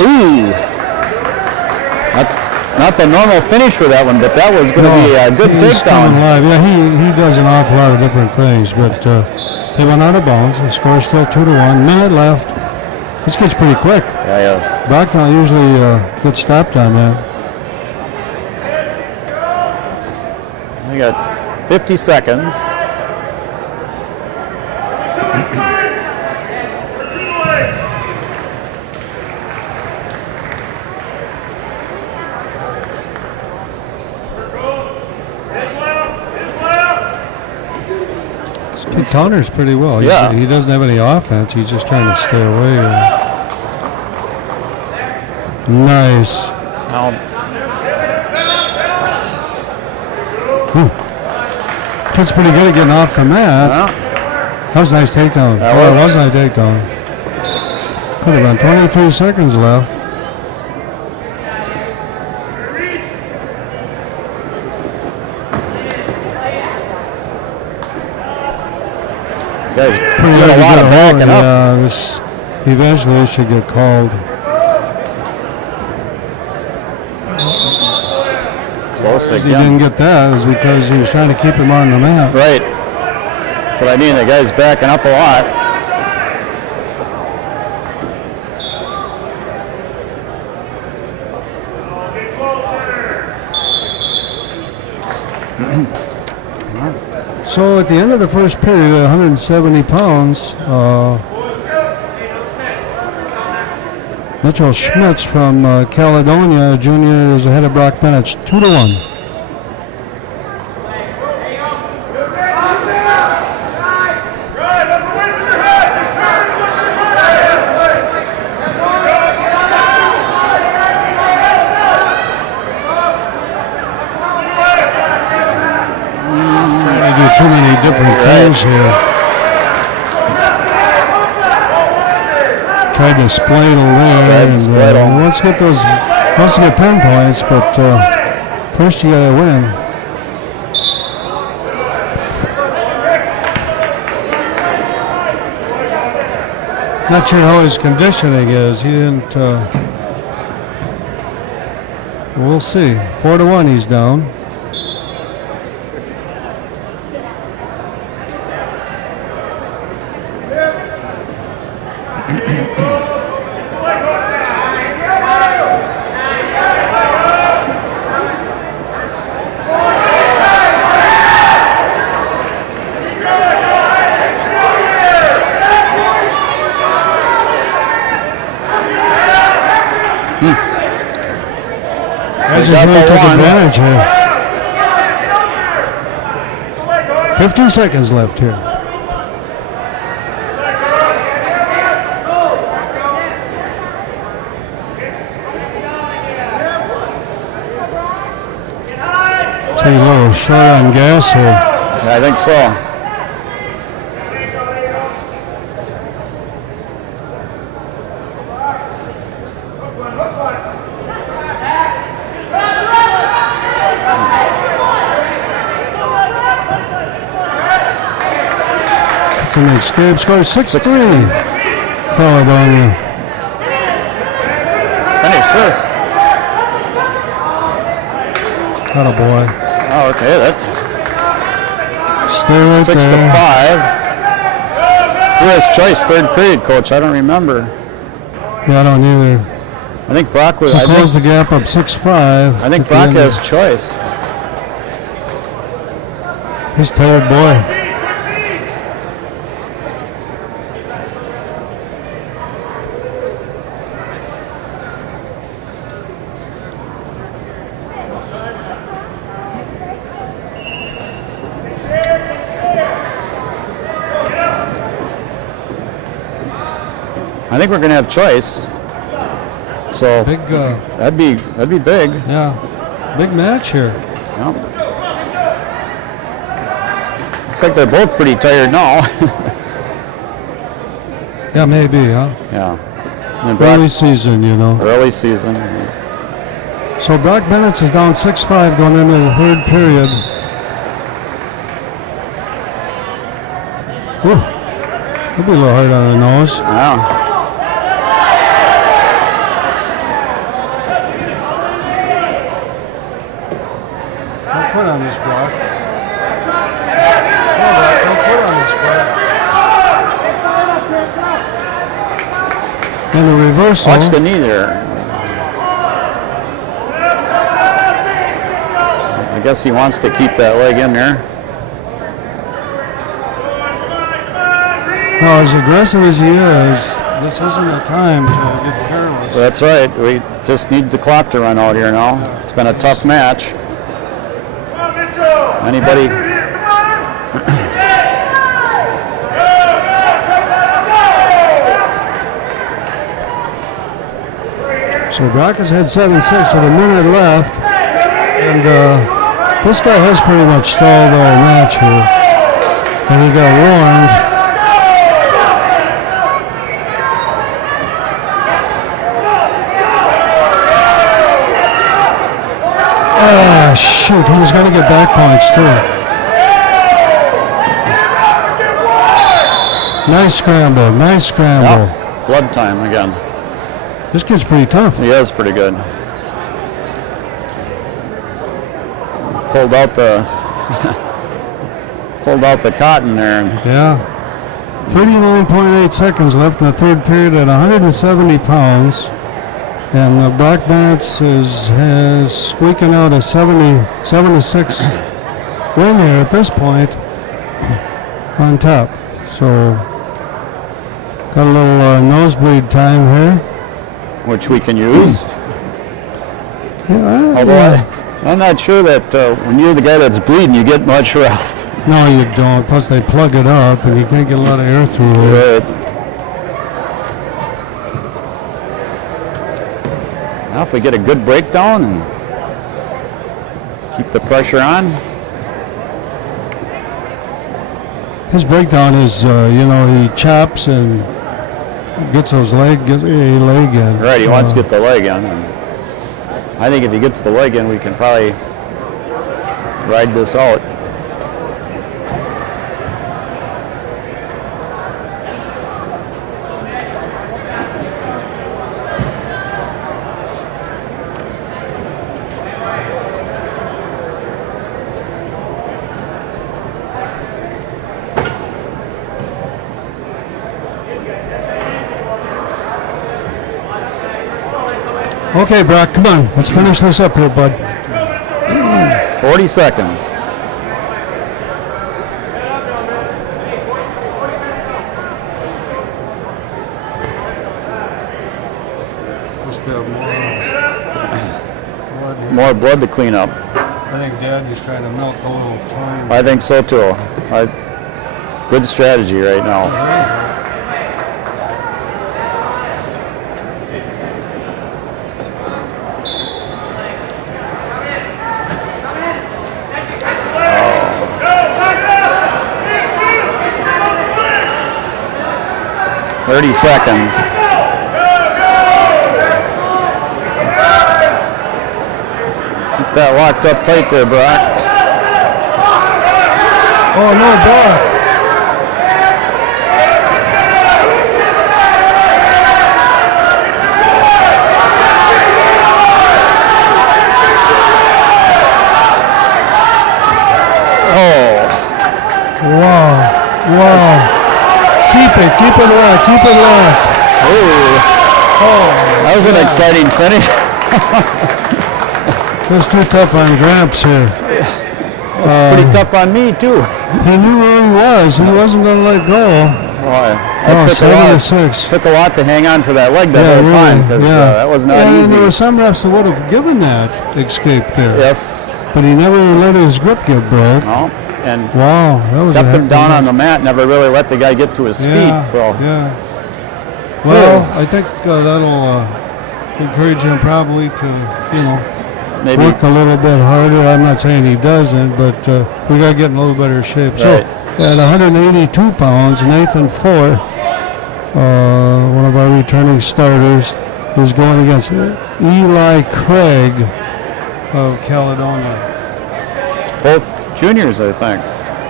Ooh, that's not the normal finish for that one, but that was going to be a good he's coming takedown. live. Yeah, he does an awful lot of different things, but he went out of bounds. The score's still 2-1. Minute left. This gets pretty quick. Yeah, yes. Brock don't usually get stopped on that. We got 50 seconds. He counters pretty well. Yeah. He doesn't have any offense. He's just trying to stay away. Nice. Now, Kid's pretty good at getting off the mat. well, That was a nice takedown. That Oh, was- it was a nice takedown. Could have been 23 seconds left. guys Pretty doing a good lot to of get backing hold. up. Yeah, eventually it should get called. Close He again. didn't get that is because he was trying to keep him on the mat. Right. That's what I mean. The guy's backing up a lot. So at the end of the first period, at 170 pounds, Mitchell Schmitz from Caledonia Junior is ahead of Brock Bennett, 2-1. Too many different things here. Tried to split away. Let's get those. Let's get 10 points, but first you gotta win. Not sure how his conditioning is. He didn't. We'll see. 4-1. He's down. I just really took advantage here. 15 seconds left here. So he's a little short on gas here. Yeah, I think so. It's an escape score, 6-3. Caledonia. Finish this. Attaboy. Oh, okay. That Stay right 6 there. to 5. Who has choice? Third period, coach. I don't remember. Yeah, I don't either. I think Brock was. He closed the gap up 6-5. I think Brock has choice. He's tired, boy. I think we're going to have choice. So Big, that'd be big. yeah, big match here. Yeah. Looks like they're both pretty tired now. Yeah, maybe, huh? Yeah. And Brock, Early season, you know. early season. So Brock Bennett is down 6-5 going into the third period. Whew. He'll be a little hard on the nose. Yeah. Don't quit on this, Brock. No, Brock, don't quit on this, Brock. And the reversal. Watch the knee there. I guess he wants to keep that leg in there. Now, as aggressive as he is, this isn't the time to get careless. That's right. We just need the clock to run out here now. It's been a tough match. Anybody? So Brock has had 7-6 with a minute left, and this guy has pretty much stalled all match here, and he got warned. Ah, shoot, he was going to get back points too. Nice scramble, nice scramble. Yep. Blood time again. This kid's pretty tough. He is pretty good. Pulled out the cotton there. Yeah. 39.8 seconds left in the third period at 170 pounds. And Brock Bennett is squeaking out a 7-6 win here at this point on top. So got a little nosebleed time here. which we can use. Yeah, Although I'm not sure that when you're the guy that's bleeding, you get much rest. no, you don't. Plus, they plug it up, and you can't get a lot of air through it. Right. Now, if we get a good breakdown and keep the pressure on. His breakdown is, he chops and gets gets a leg in. Right, he wants to get the leg in. And I think if he gets the leg in, we can probably ride this out. Okay, Brock, come on. Let's finish this up here, bud. 40 seconds. Just have More blood to clean up. I think Dad is trying to milk a little time. I think so too. Good strategy right now. 30 seconds. Keep that locked up tight there, Brock. Oh, no, Brock. Wow. Keep it locked. That was an exciting finish. That's too tough on Gramps here. That's pretty tough on me too. He knew where he was. He wasn't going to let go. Took a lot to hang on to that leg that whole time because that was not easy. There were some refs that would have given that escape there. Yes. But he never let his grip get broke. No. And wow, that was kept him down on the mat, never really let the guy get to his feet. So well, I think that'll encourage him probably to, maybe work a little bit harder. I'm not saying he doesn't, but we got to get in a little better shape. Right. So at 182 pounds, Nathan Ford, one of our returning starters, is going against Eli Craig of Caledonia. both juniors, I think.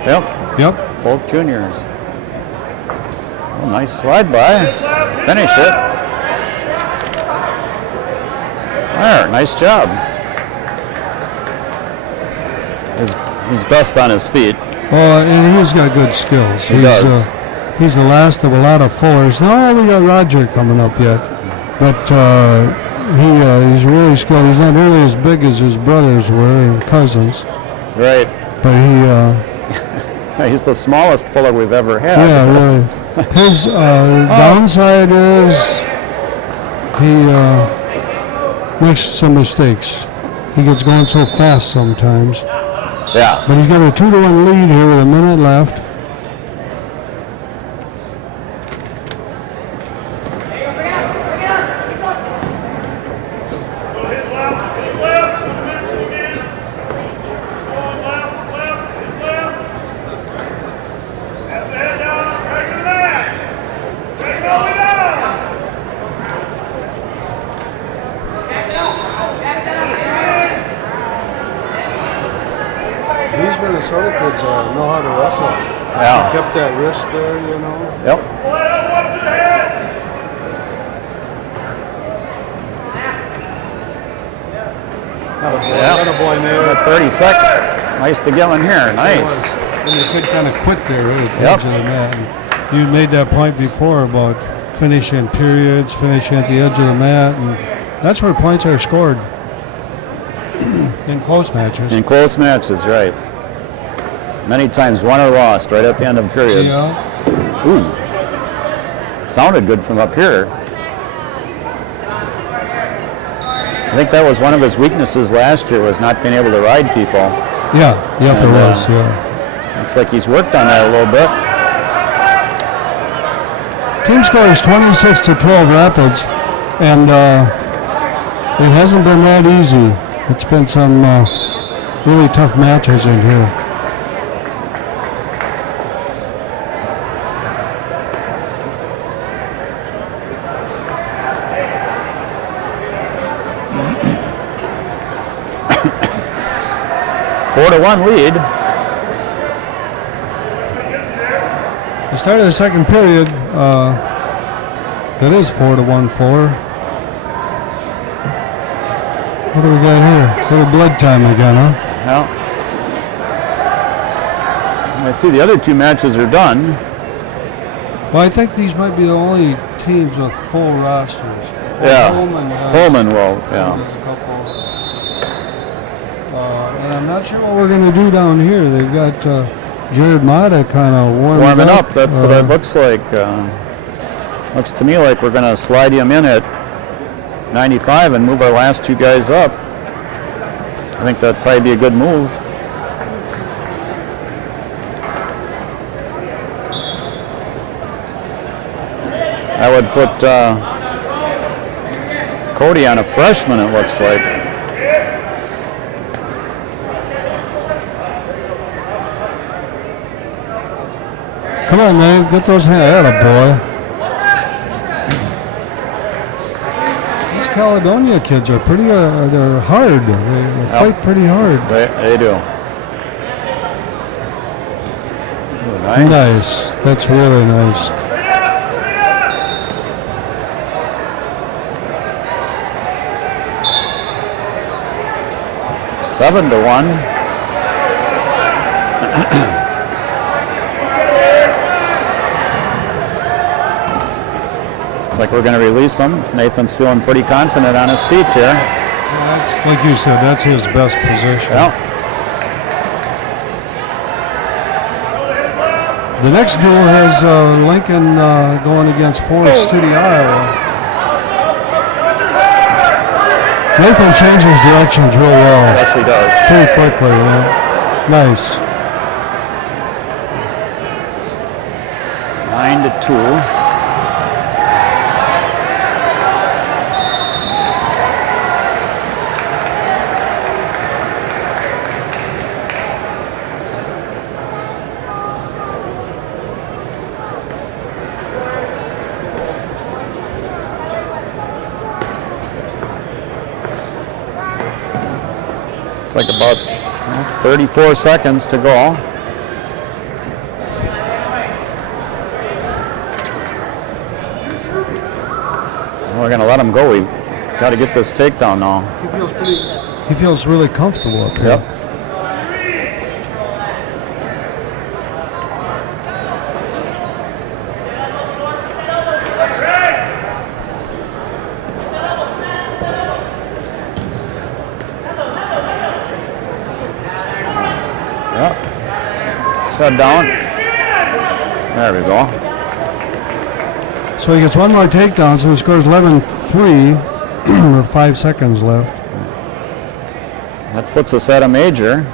Yep. Both juniors. Oh, nice slide by. Finish it. There, nice job. He's best on his feet. And he's got good skills. He does. He's the last of a lot of fours. No, we got Roger coming up yet, but he's really skilled. He's not nearly as big as his brothers were and cousins. Right. But he's the smallest fuller we've ever had. Yeah, really. His downside is he makes some mistakes. He gets going so fast sometimes. Yeah. But he's got a 2-1 lead here with a minute left. These Minnesota kids know how to wrestle. Yeah. Kept that wrist there, Yep. Boy, man. Got 30 seconds. Nice to get one here. Nice. And the kid kind of quit there at the edge of the mat. And you made that point before about finishing periods, finishing at the edge of the mat, and that's where points are scored in close matches. In close matches, right. Many times won or lost right at the end of periods. Yeah. Ooh. Sounded good from up here. I think that was one of his weaknesses last year, was not being able to ride people. Yeah, yep, And, it was, yeah. Looks like he's worked on that a little bit. Team score is 26-12 Rapids, and it hasn't been that easy. It's been some really tough matches in here. Four to 1 lead. The start of the second period, that is 4-1-4. What do we got here? Little blood time again, huh? Well, I see the other two matches are done. Well, I think these might be the only teams with full rosters. Yeah. Holmen will, There's yeah. a couple. And I'm not sure what we're going to do down here. They've got Jared Mata kind of Warming up, that's what it looks like. Looks to me like we're going to slide him in at 95 and move our last two guys up. I think that'd probably be a good move. I would put Cody on a freshman, it looks like. Come on, man, get those hands. Attaboy. These Caledonia kids are pretty, they're hard. They fight pretty hard. They do. Ooh, Nice. That's really nice. Seven to 1. Looks like we're going to release him. Nathan's feeling pretty confident on his feet here. That's, like you said, that's his best position. Yeah. The next duel has Lincoln going against Forest City, Iowa. Nathan changes directions real well. Yes, he does. Pretty quickly, yeah. Nice. 9 to 2. It's like about 34 seconds to go. We're going to let him go. We got to get this takedown now. He feels really comfortable up here. Yep. Head down. There we go. So he gets one more takedown, so he scores 11-3 with 5 seconds left. That puts us at a major.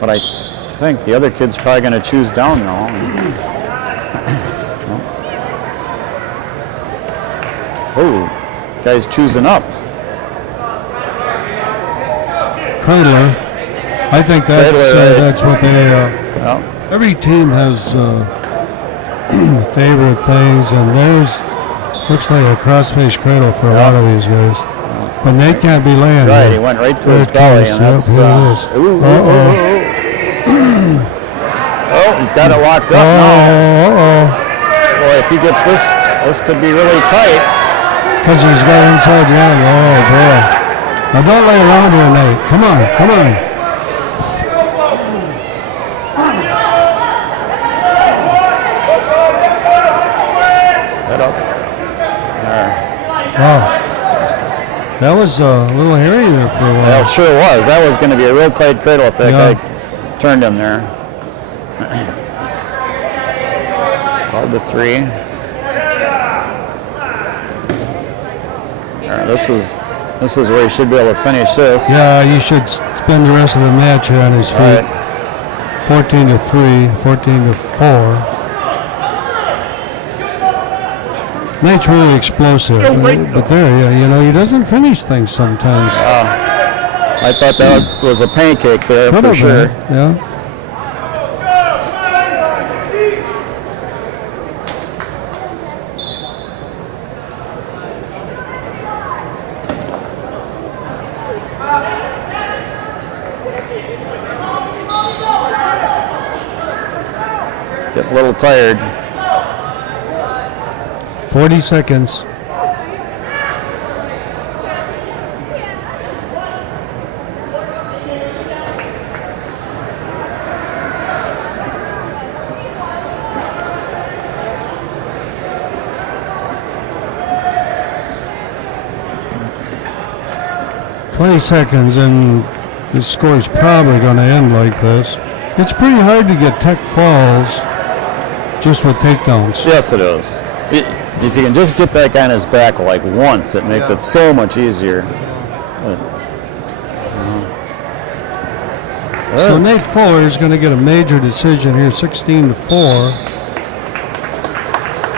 But I think the other kid's probably going to choose down now. Oh, guy's choosing up. Cradler. I think that's what they. Yeah. Every team has favorite things, and there's looks like a crossface cradle for a lot of these guys. But Nate can't be laying. Right, there. he went right to There his it belly, comes. and Yep, that's. here it is. Oh, he's got it locked up now. Boy, if he gets this could be really tight. Because he's got inside the end. Oh boy! Now don't lay around here, Nate. Come on, come on. Wow. That was a little hairy there for a while. Well, it sure was. That was going to be a real tight cradle if that guy turned him there. 12-3. This is where he should be able to finish this. Yeah, you should spend the rest of the match here on his feet. Right. 14-3, 14-4. Nate's really explosive, but there, you know, he doesn't finish things sometimes. I thought that was a pancake there Could for have sure. been, yeah. Get a little tired. 40 seconds. And the score is probably going to end like this. It's pretty hard to get tech falls just with takedowns. Yes, it is. If you can just get that guy on his back like once, it makes it so much easier. So Nate Fuller is going to get a major decision here, 16-4.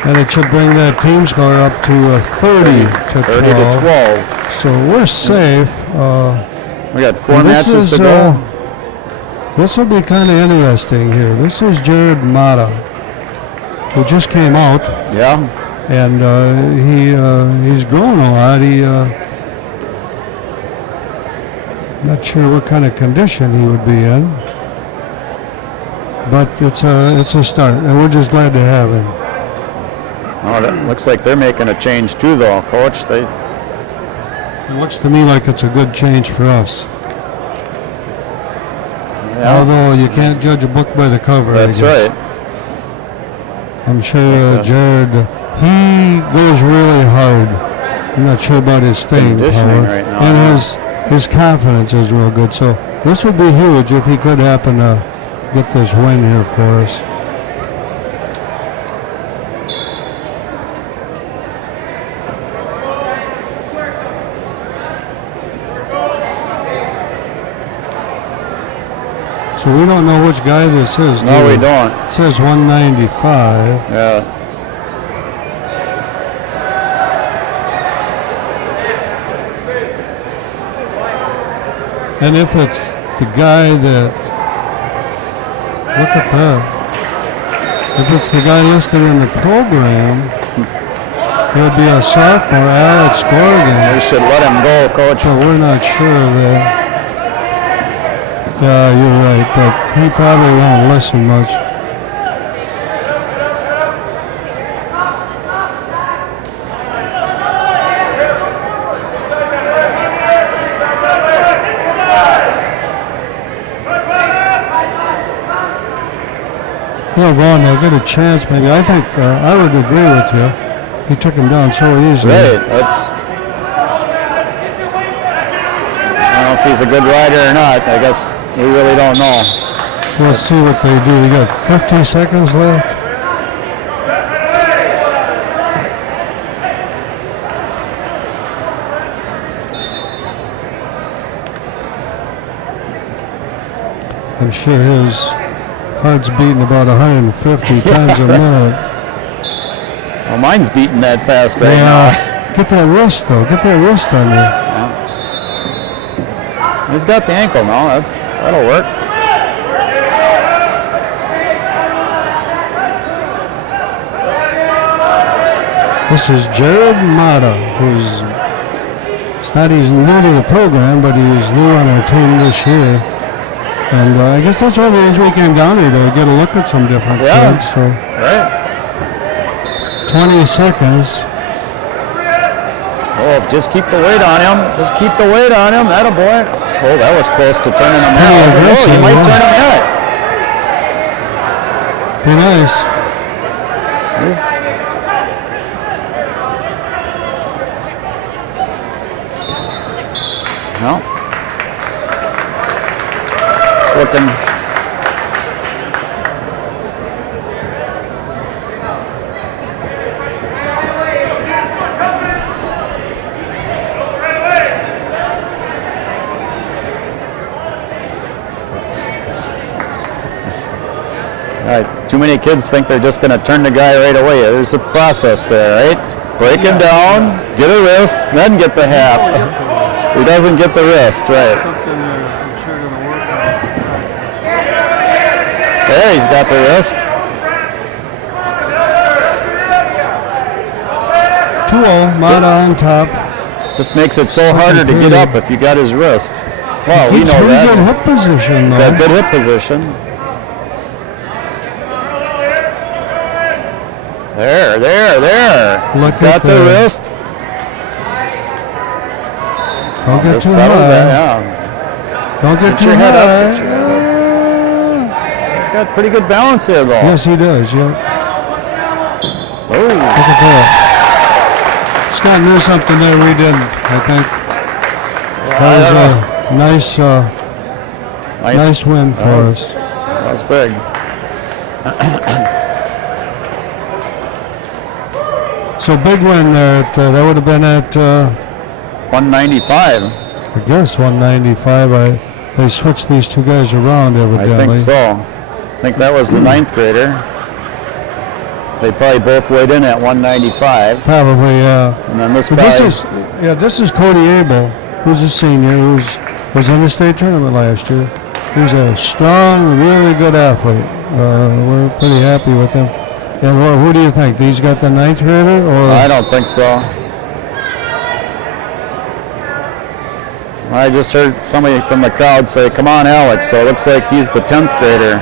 And it should bring that team score up to 30-12. So we're safe. We got 4 matches to go. This will be kind of interesting here. This is Jared Mata, who just came out. Yeah. And he's grown a lot. Not sure what kind of condition he would be in, but it's a start, and we're just glad to have him. Oh, that looks like they're making a change too, though, Coach. It looks to me like it's a good change for us. Yeah. Although you can't judge a book by the cover. That's right. I'm sure Jared, he goes really hard. I'm not sure about his staying power. Right now, and his confidence is real good. So this would be huge if he could happen to get this win here for us. So we don't know which guy this is. No, we don't. It says 195. Yeah. And if it's the guy that, look at that. If it's the guy listed in the program, it would be a sophomore, Alex Gorgon. We should let him go, Coach. But we're not sure of that. Yeah, you're right, but he probably won't listen much. He'll go and they'll get a chance maybe. I think I would agree with you. He took him down so easily. Right, that's... I don't know if he's a good rider or not. I guess we really don't know. Let's see what they do. We got 50 seconds left. I'm sure his heart's beating about 150 times a minute. Well, mine's beating that fast right now. Get that wrist, though. Get that wrist on there. Yeah. He's got the ankle now. That'll work. This is Jared Mata, who's, it's not he's new to the program, but he's new on our team this year. And I guess that's one of the reasons we came down here, to get a look at some different kids. So Right. 20 seconds. Oh, just keep the weight on him. Just keep the weight on him. Atta boy. Oh, that was close to turning him out. Oh, he might turn him out. Be nice. No. It's looking Too many kids think they're just going to turn the guy right away. There's a process there, right? Break him down, get a wrist, then get the half. He doesn't get the wrist, right? There, he's got the wrist. 2-0, Mata on top. Just makes it so harder to get up if you got his wrist. Well, we He's know pretty that. good hip position, He's though. got good hip position. There. He's got the wrist. Don't get Just too settle high. that, yeah. Don't get Put too your head high. up. Put your head up. He's got pretty good balance here, though. Yes, he does, yeah. Oh. Look at that. Scott knew something there we didn't, I think. That was a nice win for us. That was big. So big win there. That would have been at, 195. I guess, 195. They switched these two guys around, evidently. I think so. I think that was the 9th grader. They probably both weighed in at 195. Probably, yeah. And then this But this is Cody Abel, who's a senior, was in the state tournament last year. He's a strong, really good athlete. We're pretty happy with him. And who do you think? He's got the 9th grader, or I don't think so. I just heard somebody from the crowd say, "Come on, Alex." So it looks like he's the 10th grader.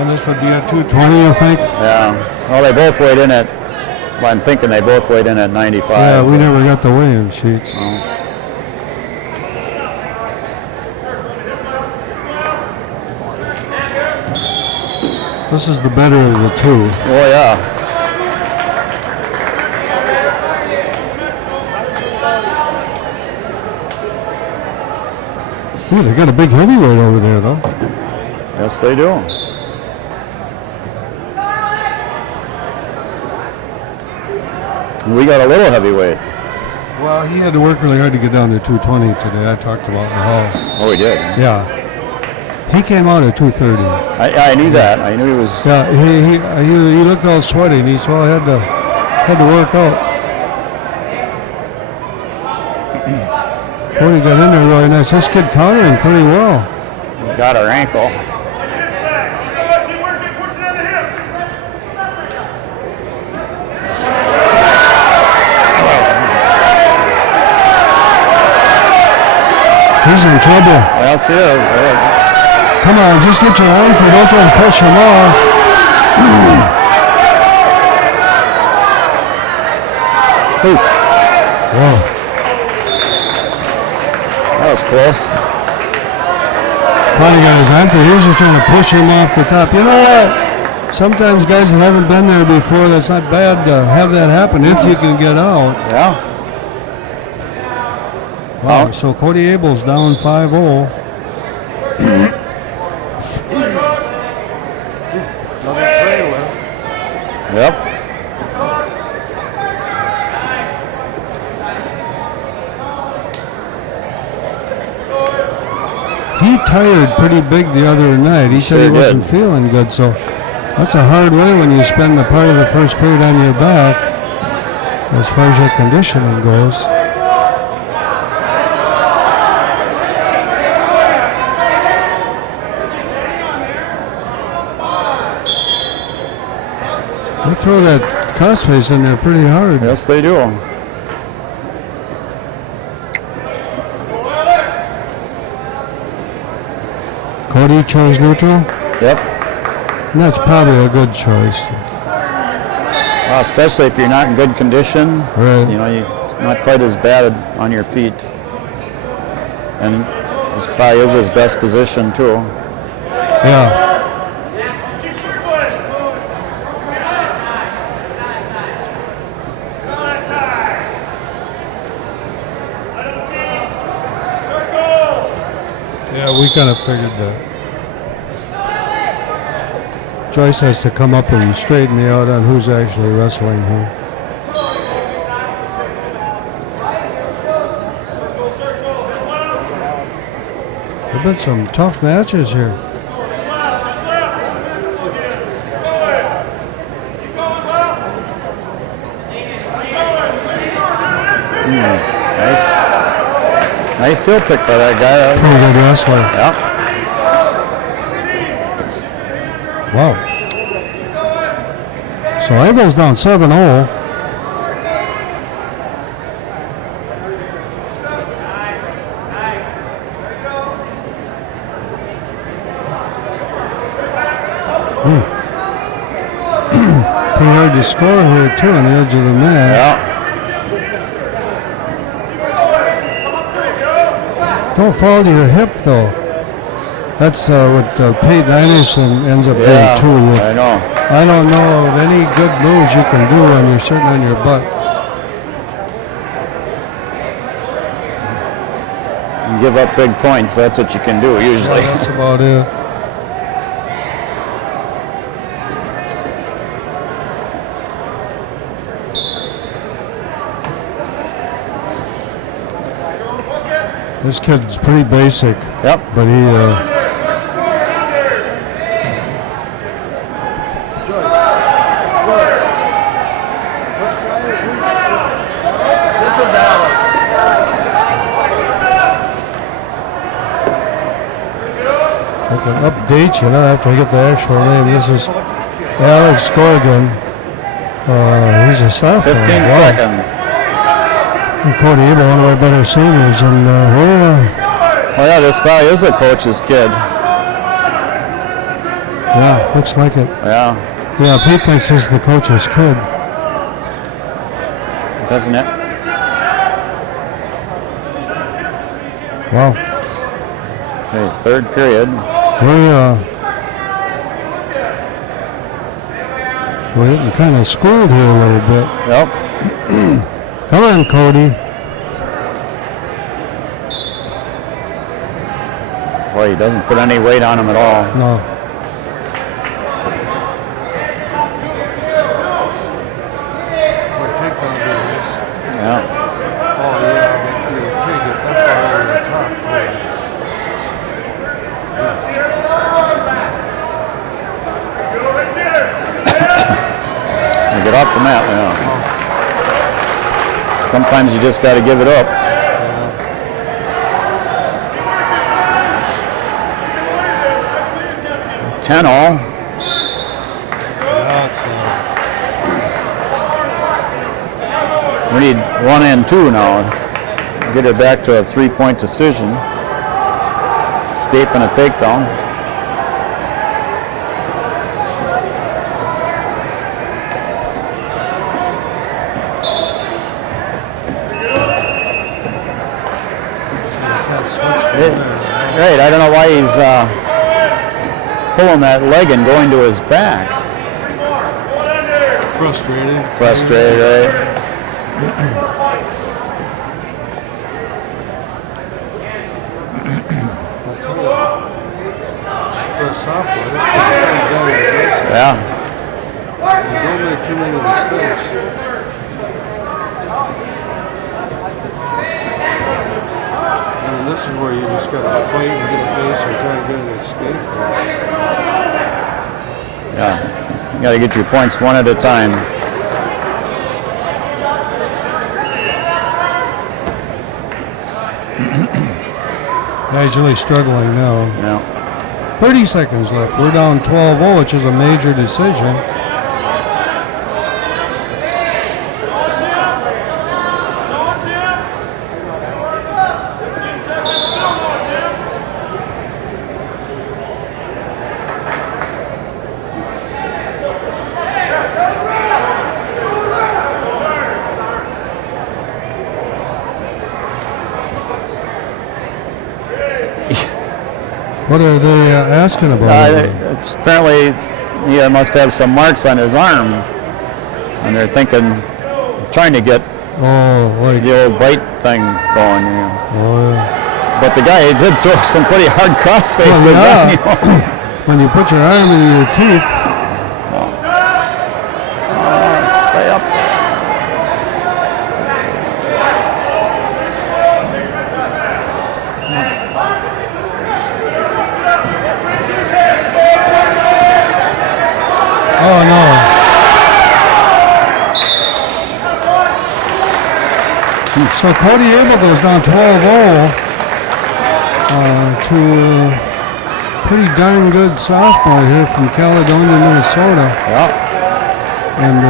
and this would be a 220, I think. Yeah. Well, they both weighed in at. Well, I'm thinking they both weighed in at 95. Yeah, we never got the weigh-in sheets. This is the better of the two. Oh yeah. Ooh, they got a big heavyweight over there, though. Yes, they do. We got a little heavyweight. Well, he had to work really hard to get down to 220 today. I talked about in the hall. Oh, we did. Yeah. He came out at 230. I knew that. I knew he was. Yeah, he looked all sweaty, and he said, well, I had to work out. Boy, he got in there really nice. This kid countering pretty well. Got her ankle. He's in trouble. Yes, he is. Come on, just get your arm through. Don't try and push him off. Oof. Whoa. That was close. Finally got his arm through. He was just trying to push him off the top. You know what? Sometimes guys that haven't been there before, that's not bad to have that happen if you can get out. Yeah. Wow, so Cody Abel's down 5-0. Yep. He tired pretty big the other night. He said he wasn't feeling good, so that's a hard way when you spend the part of the first period on your back as far as your conditioning goes. They throw that crossface in there pretty hard. Yes, they do. Cody chose neutral? Yep. And that's probably a good choice. Well, especially if you're not in good condition. Right. You know, it's not quite as bad on your feet. And this probably is his best position, too. Yeah. Yeah, we kind of figured that. Joyce has to come up and straighten me out on who's actually wrestling here. There've been some tough matches here. Nice heel pick by that guy. Pretty good wrestler. Yeah. Wow. So Abel's down 7-0. Pretty hard to score here too on the edge of the mat. Yeah. Don't fall to your hip though. That's what Peyton Anderson ends up doing too. I know. I don't know of any good moves you can do when you're sitting on your butt. You give up big points. That's what you can do usually. That's about it. This kid's pretty basic. Yep. But he. I can update you now after I get the actual name. This is Alex Corrigan. He's a sophomore. 15 seconds. And Cody Abel, one of our better seniors, and Well, yeah, this probably is the coach's kid. yeah, looks like it. Yeah. Yeah, Pete thinks he's the coach's kid. Doesn't it? Wow. Okay, third period. We're getting kind of schooled here a little bit. Yep. Come on, Cody. Boy, he doesn't put any weight on him at all. No. Yeah. Oh, yeah. You can't get that far over the top. Get off the mat, yeah. Sometimes you just got to give it up. 10-all. We need 1 and 2 now. Get it back to a 3-point decision. Escape and a takedown. Right, I don't know why he's pulling that leg and going to his back. Frustrated, right? For a sophomore, that's pretty damn aggressive. Yeah. Don't make too many mistakes. This is where you just got to fight and get a base or try to get an escape. Yeah, you got to get your points one at a time. Yeah, he's really struggling now. Yeah. 30 seconds left. We're down 12-0, which is a major decision. What are they asking about? Apparently, he must have some marks on his arm, and they're thinking, trying to get like the old bite thing going. You know. Oh, yeah. But the guy did throw some pretty hard cross faces yeah. on you. When you put your arm into your teeth. Stay up. So Cody Abel goes down 12-0 to a pretty darn good sophomore here from Caledonia, Minnesota. Yeah. And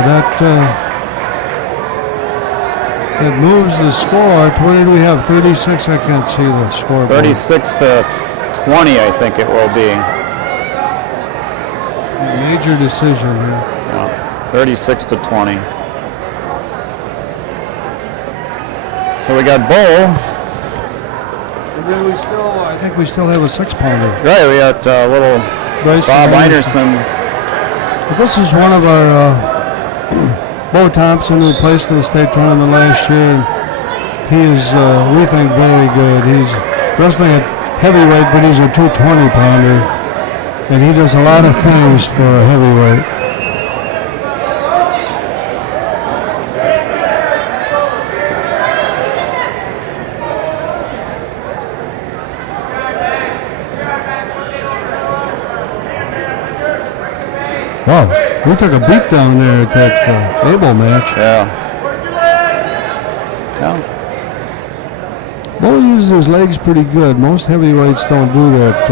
that moves the score. What did we have? 36? I can't see the score. 36 to 20, I think it will be. Major decision here. Yeah. 36 to 20. So we got Bull. And then I think we still have a 6-pounder. Right, we got little Bryson Bob Einerson. But this is one of our Bo Thompson, who placed in the state tournament last year. And he is, we think, very good. He's wrestling at heavyweight, but he's a 220-pounder. And he does a lot of things for a heavyweight. Wow, we took a beat down there at that Abel match. Yeah. Yeah. Bo uses his legs pretty good. Most heavyweights don't do that.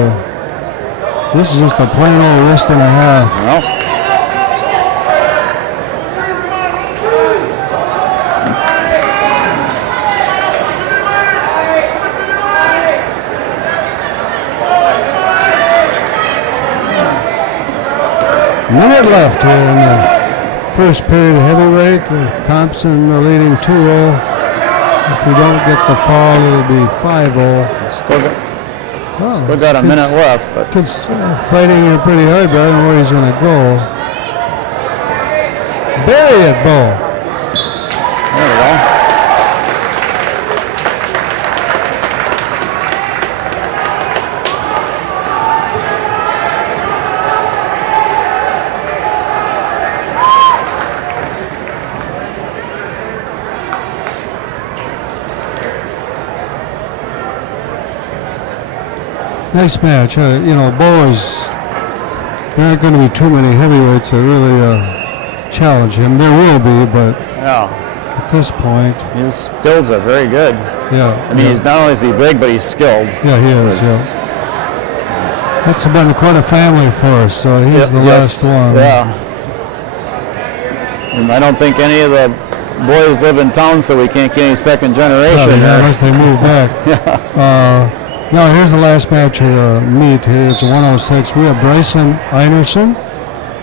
This is just a plain old wrist and a half. Well. Minute left here in the first period of heavyweight. Thompson leading 2-0. If we don't get the foul, it'll be 5-0. Still got a minute left, but Kids fighting here pretty hard, but I don't know where he's going to go. Bury it, Bo. there we go. Nice match. Bo is. There aren't going to be too many heavyweights that really challenge him. There will be, but Yeah. at this point, His skills are very good. yeah. I mean, he's not only is he big, but he's skilled. Yeah, he is. It's- Yeah. That's been quite a family for us. So he's the last one. Yeah. And I don't think any of the boys live in town, so we can't get any second generation. Probably, there. unless they move back. No, here's the last match of the meet here. It's a 106. We have Bryson Einerson,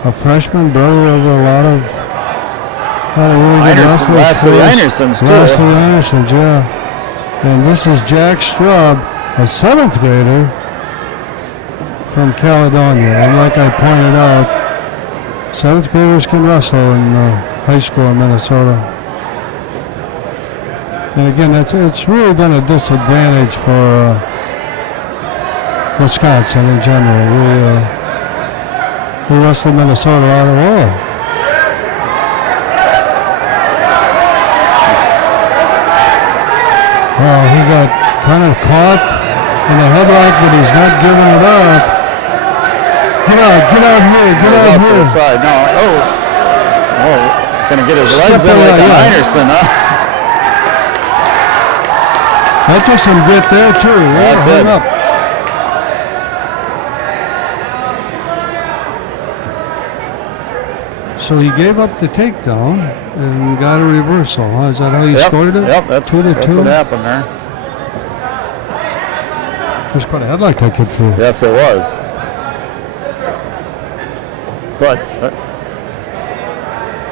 a freshman, brother of a lot of really good wrestlers. Last of the Einersons, too. Last of the Einersons, yeah. And this is Jack Straub, a 7th grader from Caledonia. And like I pointed out, 7th graders can wrestle in high school in Minnesota. And again, it's really been a disadvantage for Wisconsin in general. We wrestle Minnesota out of all. Well, he got kind of caught in a headlock, but he's not giving it up. Get out here, get He's out out to here. the side. No. Oh, he's going to get his legs in away, like an yeah. Einerson, huh? That took some grit there too. That did. Hung up. So he gave up the takedown and got a reversal. Huh? Is that how he scored it? Yep, that's 2-2. what happened there. It was quite a headlock that kid threw. Yes, it was. But,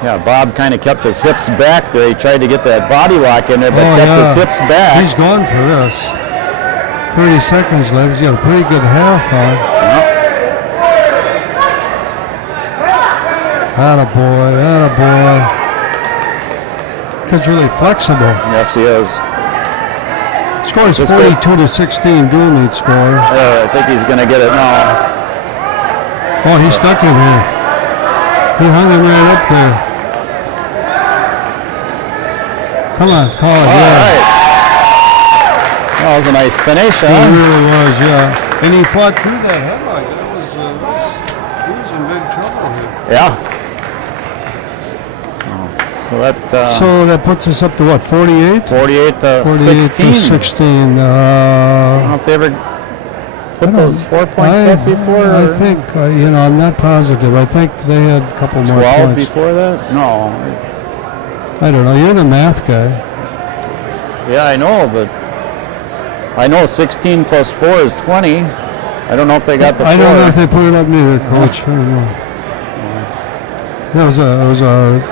yeah, Bob kind of kept his hips back there. He tried to get that body lock in there, but kept his hips back. He's gone for this. 30 seconds left. He's got a pretty good half on. Attaboy, attaboy. Kid's really flexible. Yes, he is. Score is Just 42-16 dual meet score. I think he's going to get it now. Oh, he stuck him here. He hung him right up there. Come on, call it. All right. That was a nice finish, It huh? really was, yeah. And he fought through that headlock. He was in big trouble here. Yeah. So So that So that puts us up to what, 48? 48 to 48 16. to 16. I don't know if they ever put those 4 points up before. I or think, I'm not positive. I think they had a couple more 12 points. before that? No. I don't know. You're the math guy. Yeah, I know, but I know 16 plus 4 is 20. I don't know if they got the 4. I don't know if they put it up neither, Coach. I don't know.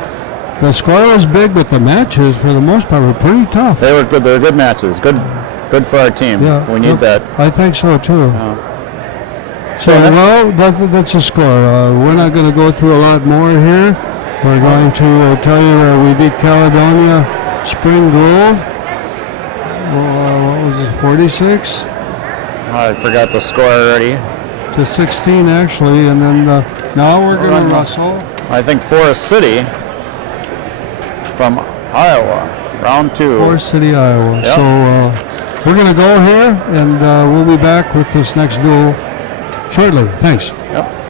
The score was big, but the matches, for the most part, were pretty tough. They were good. They were good matches. Good for our team. Yeah, We need that. I think so too. So, So well, that's a score. We're not going to go through a lot more here. We're going to tell you we beat Caledonia Spring Grove. What was it, 46 I forgot the score already. to 16 actually, and then now we're going to wrestle. I think Forest City from Iowa, round 2. Forest City, Iowa. Yep. So we're going to go here, and we'll be back with this next duel shortly. Thanks. Yep.